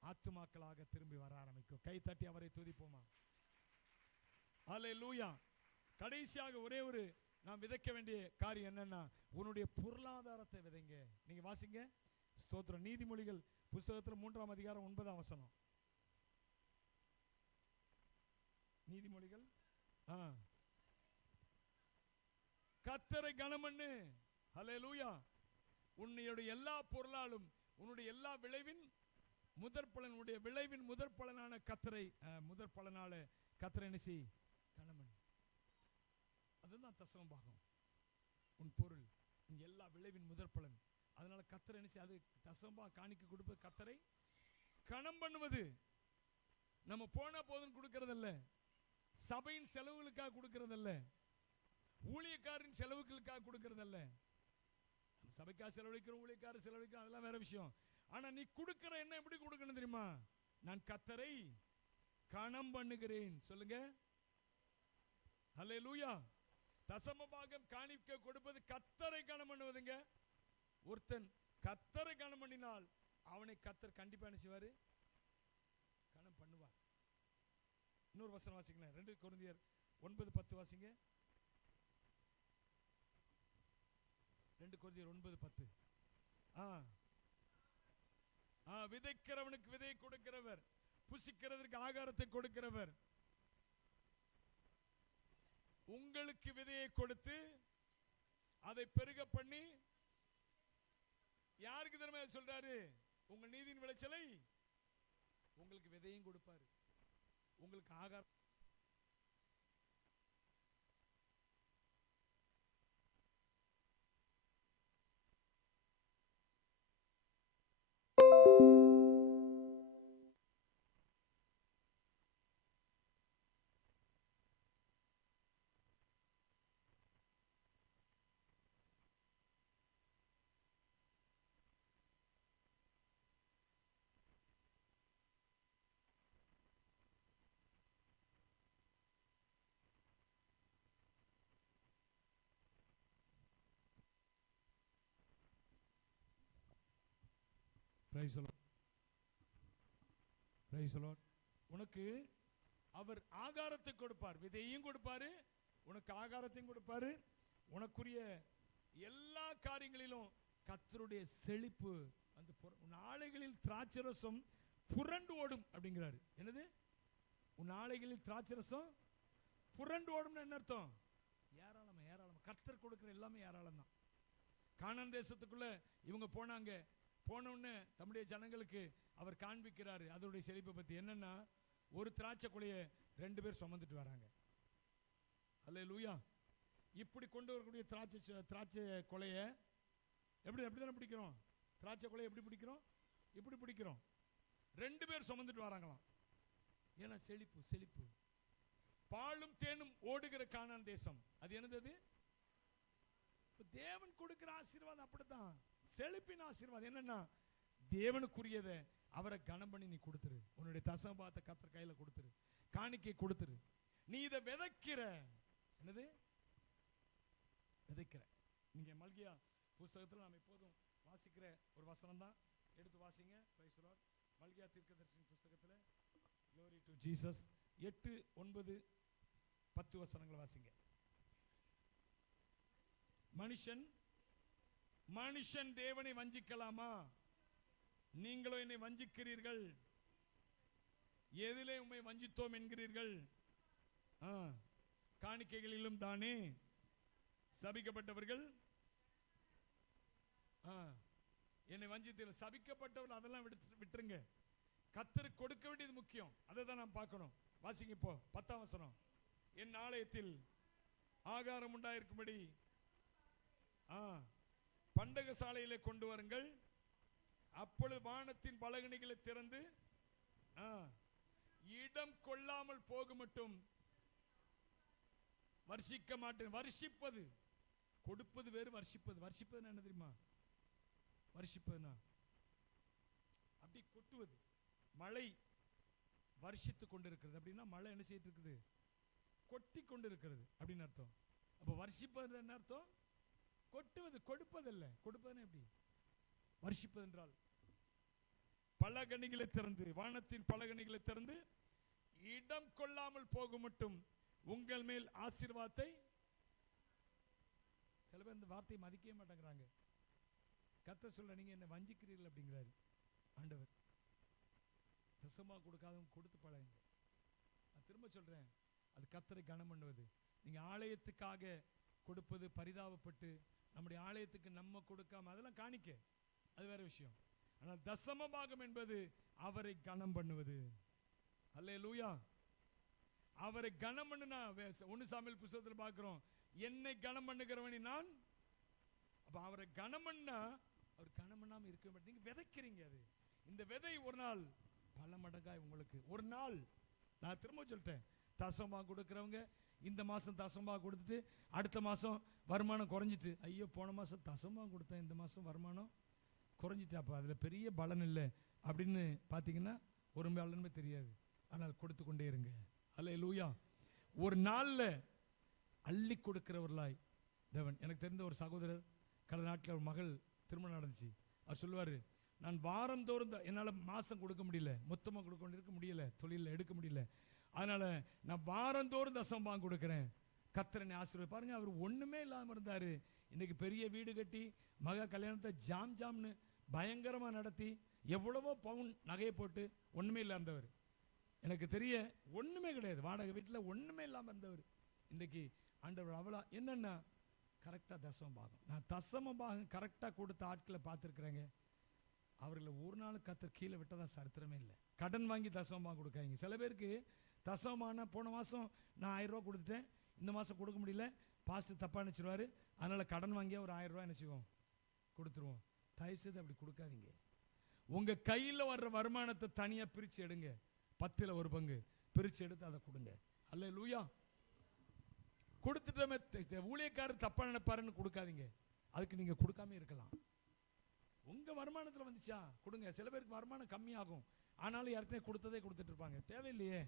ஆத்துமாக்களாக திரும்பி வர ஆரம்பிக்கும். கை தட்டி அவரை துதிப்போமா? அல்லேலூயா. கடைசியாக ஒரே ஒரு நாம் விதைக்க வேண்டிய காரியம் என்னன்னா, உன்னுடைய பொருளாதாரத்தை விதைங்க. நீங்க வாசிங்க ஸ்தோத்திரம். நீதிமொழிகள் புஸ்தகத்தில் 3ஆம் அதிகாரம் 9ஆம் வசனம். நீதிமொழிகள் கர்த்தரை கனம் பண்ணு. அல்லேலூயா. உன்னுடைய எல்லா பொருளாலும் உன்னுடைய எல்லா விளைவின் முதற் பலன், உன்னுடைய விளைவின் முதற் பலனான கர்த்தரை முதற் பலனால கர்த்தரை நிசி கனம் பண்ணு. அதுதான் தசமபாகம். உன் பொருள் உன் எல்லா விளைவின் முதற் பலன். அதனால கர்த்தரை நிசி, அது தசமபாகம் காணிக்க கொடுப்பது, கர்த்தரை கனம் பண்ணுவது. நம்ம போனா போதும் கொடுக்கறதல்ல, சபையின் செலவுகளுக்காக கொடுக்கறதல்ல, ஊழியக்காரின் செலவுகளுக்காக கொடுக்கறதல்ல. சபைக்காக செலவழிக்கிறோம், ஊழியக்காரர் செலவழிக்கிறோம், அதெல்லாம் வேற விஷயம். ஆனா நீ கொடுக்கிற என்ன எப்படி கொடுக்கணும் தெரியுமா? நான் கர்த்தரை கனம் பண்ணுகிறேன். சொல்லுங்க அல்லேலூயா. தசமபாகம் காணிக்க கொடுப்பது கர்த்தரை கனம் பண்ணுவதுங்க. ஒருத்தன் கர்த்தரை கனம் பண்ணினால் அவனை கர்த்தர் கண்டிப்பா என்ன செய்வாரு? கனம் பண்ணுவார். இன்னொரு வசனம் வாசிக்கலாம். 2 கொரிந்தியர் 9:10 வாசிங்க. 2 கொரிந்தியர் 9:10. விதைக்கிறவனுக்கு விதை கொடுக்கிறவர், புசிக்கிறதற்கு ஆகாரத்தை கொடுக்கிறவர், உங்களுக்கு விதையை கொடுத்து அதை பெருக பண்ணி, யாருக்கு தெரியுமா சொல்றாரு? உங்க நீதியின் விளைச்சலை உங்களுக்கு விதையும் கொடுப்பாரு, உங்களுக்கு ஆகாரம். Praise the Lord. Praise the Lord. உனக்கு அவர் ஆகாரத்தை கொடுப்பார், விதையையும் கொடுப்பாரு, உனக்கு ஆகாரத்தையும் கொடுப்பாரு. உனக்குரிய எல்லா காரியங்களிலும் கர்த்தருடைய செழிப்பு. அந்த நாளைகளில் திராட்சரசம் புரண்டு ஓடும் அப்படிங்கிறாரு. என்னது? உன் நாளைகளில் திராட்சரசம் புரண்டு ஓடும் என்ன அர்த்தம்? ஏராளமா ஏராளமா கர்த்தர் கொடுக்கிற எல்லாமே ஏராளம் தான். கானான் தேசத்துக்குள்ள இவங்க போனாங்க. போனோன்னு தம்முடைய ஜனங்களுக்கு அவர் காண்பிக்கிறாரு அதோடைய செழிப்பை பத்தி. என்னன்னா, ஒரு திராட்சை கொலையை 2 பேர் சுமந்துட்டு வராங்க. அல்லேலூயா. இப்படி கொண்டு வரக்கூடிய திராட்சை கொலையை எப்படிதானே பிடிக்கிறோம்? திராட்சை கொலையை எப்படி பிடிக்கிறோம்? இப்படி பிடிக்கிறோம். 2 பேர் சுமந்துட்டு வராங்களாம். ஏன்னா செழிப்பு செழிப்பு. பாலும் தேனும் ஓடுகிற கானான் தேசம். அது என்னது? தேவன் கொடுக்கிற ஆசீர்வாதம் அப்படித்தான். செழிப்பின் ஆசீர்வாதம் என்னன்னா, தேவனுக்குரியதை அவரை கனம் பண்ணி நீ கொடுத்துரு. உன்னுடைய தசமபாகத்தை கர்த்தர் கையில கொடுத்துரு, காணிக்கை கொடுத்துரு. நீ இதை விதைக்கிற. என்னது? விதைக்கிற. நீங்க மல்கியா புஸ்தகத்தில் நாம் எப்போதும் வாசிக்கிற ஒரு வசனம் தான், எடுத்து வாசிங்க. Price the Lord. மல்கியா தீர்க்கதரிசி புஸ்தகத்தில் glory to Jesus 8, 9, 10 வசனங்களை வாசிங்க. மனுஷன் தேவனை வஞ்சிக்கலாமா? நீங்களோ என்னை வஞ்சிக்கிறீர்கள். எதிலே உம்மை வஞ்சித்தோம் என்கிறீர்கள்? காணிக்கைகளிலும் தானே. சபிக்கப்பட்டவர்கள் என்னை வஞ்சித்தீர்கள். சபிக்கப்பட்டவர்கள் அதெல்லாம் விட்டுருங்க. கர்த்தருக்கு கொடுக்க வேண்டியது முக்கியம். அதை தான் நாம் பார்க்கணும். வாசிங்க இப்போ 10ஆம் வசனம். என் ஆலயத்தில் ஆகாரம் உண்டாயிருக்கும்படி பண்டக சாலையிலே கொண்டு வருங்கள். அப்பொழுது வானத்தின் பலகணிகளை திறந்து இடம் கொள்ளாமல் போக மட்டும் வர்ஷிக்க மாட்டேன். வர்ஷிப்பது, கொடுப்பது வேறு, வர்ஷிப்பது. வர்ஷிப்பது என்ன தெரியுமா? வர்ஷிப்பதுனா அப்படி கொட்டுவது. மழை வர்ஷித்து கொண்டிருக்கிறது அப்படின்னா மழை என்ன செய்யிட்டு இருக்குது? கொட்டி கொண்டிருக்கிறது அப்படின்னு அர்த்தம். அப்ப வர்ஷிப்பது என்ன அர்த்தம்? கொட்டுவது, கொடுப்பதல்ல. கொடுப்பதுன்னு எப்படி? வர்ஷிப்பது என்றால் பலகணிகளை திறந்து, வானத்தின் பலகணிகளை திறந்து இடம் கொள்ளாமல் போக மட்டும் உங்கள் மேல் ஆசீர்வாதத்தை. சில பேர் இந்த வார்த்தையை மதிக்கவே மாட்டேங்கிறாங்க. கர்த்தர் சொல்ற, நீங்க என்ன வஞ்சிக்கிறீர்கள் அப்படிங்கிறாரு ஆண்டவர். தசமா கொடுக்காதவங்க கொடுத்து பழகுங்க. நான் திரும்ப சொல்றேன், அது கர்த்தரை கனம் பண்ணுவது. நீங்க ஆலயத்துக்காக கொடுப்பது பரிதாபப்பட்டு நம்முடைய ஆலயத்துக்கு நம்ம கொடுக்காம அதெல்லாம் காணிக்க, அது வேற விஷயம். ஆனால் தசம பாகம் என்பது அவரை கனம் பண்ணுவது. அல்லேலூயா. அவரை கனம் பண்ணுனா 1 சாமுவேல் புத்தகத்தில் பார்க்கிறோம், என்னை கனம் பண்ணுகிறவனி நான். அப்ப அவரை கனம் பண்ணா, அவர் கனம் பண்ணாம இருக்க மாட்டேங்க. நீங்க விதைக்கிறீங்க. அது இந்த விதை ஒரு நாள் பல மடங்காய் உங்களுக்கு. ஒரு நாள் நான் திரும்ப சொல்லிட்டேன், தசமா கொடுக்கிறவங்க இந்த மாசம் தசமா கொடுத்துட்டு அடுத்த மாசம் வருமானம் குறைஞ்சிட்டு, ஐயோ போன மாசம் தசமா கொடுத்தேன், இந்த மாசம் வருமானம் குறைஞ்சிட்டு, அப்போ அதில் பெரிய பலன் இல்லை அப்படின்னு பார்த்தீங்கன்னா ஒரு பலனுமே தெரியாது. ஆனால் கொடுத்து கொண்டே இருங்க. அல்லேலூயா. ஒரு நாளில் அள்ளி கொடுக்கிறவர்களாய் தேவன். எனக்கு தெரிந்த ஒரு சகோதரர், கடந்த நாட்டில் ஒரு மகள் திருமணம் நடந்துச்சு. அவர் சொல்லுவார், நான் வாரந்தோறும் என்னால் மாதம் கொடுக்க முடியல, மொத்தமாக கொடுக்க இருக்க முடியல, தொழிலில் எடுக்க முடியல, அதனால் நான் வாரந்தோறும் தசமபாகம் கொடுக்குறேன், கர்த்தரை ஆசீர்வாதம். பாருங்க, அவர் ஒன்றுமே இல்லாமல் இருந்தார், இன்னைக்கு பெரிய வீடு கட்டி மக கல்யாணத்தை ஜாம் ஜாம்னு பயங்கரமாக நடத்தி எவ்வளவோ பவுன் நகையை போட்டு ஒன்றுமே இல்லாமல் இருந்தவர். எனக்கு தெரிய ஒன்றுமே கிடையாது, வாடகை வீட்டில் ஒன்றுமே இல்லாமல் இருந்தவர். இன்றைக்கி ஆண்டவர் அவ்வளோ என்னென்னா கரெக்டாக தசம பாகம். நான் தசம பாகம் கரெக்டாக கொடுத்த ஆட்களை பார்த்துருக்குறேங்க. அவர்களை ஒரு நாள் கர்த்தர் கீழே விட்டதா சரித்திரமே இல்லை. கடன் வாங்கி தசம பாகம் கொடுக்காங்க. சில பேருக்கு தசமமான போன மாதம் நான் 1000 ரூபா கொடுத்துட்டேன், இந்த மாதம் கொடுக்க முடியல, பாஸ்டர் தப்பாக நினச்சிடுவார், அதனால் கடன் வாங்கியா ஒரு 1000 ரூபா நினச்சிக்குவோம் கொடுத்துருவோம். தயவுசெய்து அப்படி கொடுக்காதீங்க. உங்கள் கையில் வர்ற வருமானத்தை தனியாக பிரித்து எடுங்க. 10ல் 1 பங்கு பிரித்து எடுத்து அதை கொடுங்க. அல்லேலூயா. கொடுத்துட்டோமே, ஊழியக்காரர் தப்பாக நினைப்பாருன்னு கொடுக்காதீங்க. அதுக்கு நீங்கள் கொடுக்காம இருக்கலாம். உங்கள் வருமானத்தில் வந்துச்சா கொடுங்க. சில பேருக்கு வருமானம் கம்மியாகும், ஆனாலும் யாருக்குமே கொடுத்ததே கொடுத்துட்டு இருப்பாங்க. தேவையில்லையே,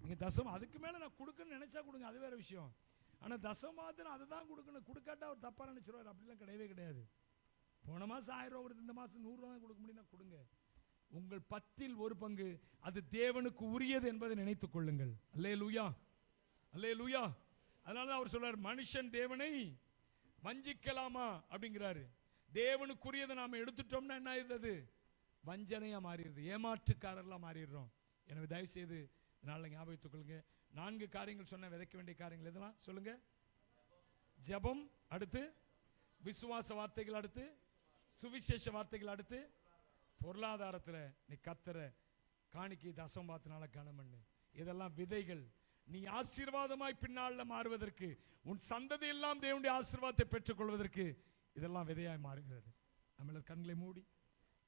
நீங்கள் தசம் அதுக்கு மேலே நான் கொடுக்கணும்னு நினச்சா கொடுங்க, அது வேறு விஷயம். ஆனால் தசமாத்திரம் அதை தான் கொடுக்கணும். கொடுக்காட்டா அவர் தப்பாக நினச்சிருவார். அப்படிலாம் கிடையவே கிடையாது. போன மாதம் 1000 ரூபா கொடுத்து இந்த மாதம் 100 ரூபா தான் கொடுக்க முடியும்னா கொடுங்க. உங்கள் 10ல் 1 பங்கு அது தேவனுக்கு உரியது என்பதை நினைத்துக் கொள்ளுங்கள். அல்லேலூயா, அல்லேலூயா. அதனால தான் அவர் சொல்றார், மனுஷன் தேவனை வஞ்சிக்கலாமா அப்படிங்கிறாரு. தேவனுக்குரியதை நாம் எடுத்துட்டோம்னா என்ன ஆயிடுது? வஞ்சனையா மாறிடுது, ஏமாற்றுக்காரர்களாக மாறிடுறோம். எனவே தயவு செய்து இதனால ஞாபகத்துக் கொள்ளுங்க. 4 காரியங்கள் சொன்ன, விதைக்க வேண்டிய காரியங்கள் எதெல்லாம் சொல்லுங்க? ஜெபம், அடுத்து விசுவாச வார்த்தைகள், அடுத்து சுவிசேஷ வார்த்தைகள், அடுத்து பொருளாதாரத்தில் நீ கர்த்தரை காணிக்கை தசமபாகத்தினால கனம் பண்ணு. இதெல்லாம் விதைகள். நீ ஆசீர்வாதமாய் பின்னால மாறுவதற்கு, உன் சந்ததி எல்லாம் தேவனுடைய ஆசீர்வாதத்தை பெற்றுக்கொள்வதற்கு இதெல்லாம் விதையாய் மாறுகிறது. நம்மள கண்களை மூடி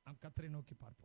நாம் கர்த்தரை நோக்கி பார்ப்போம்.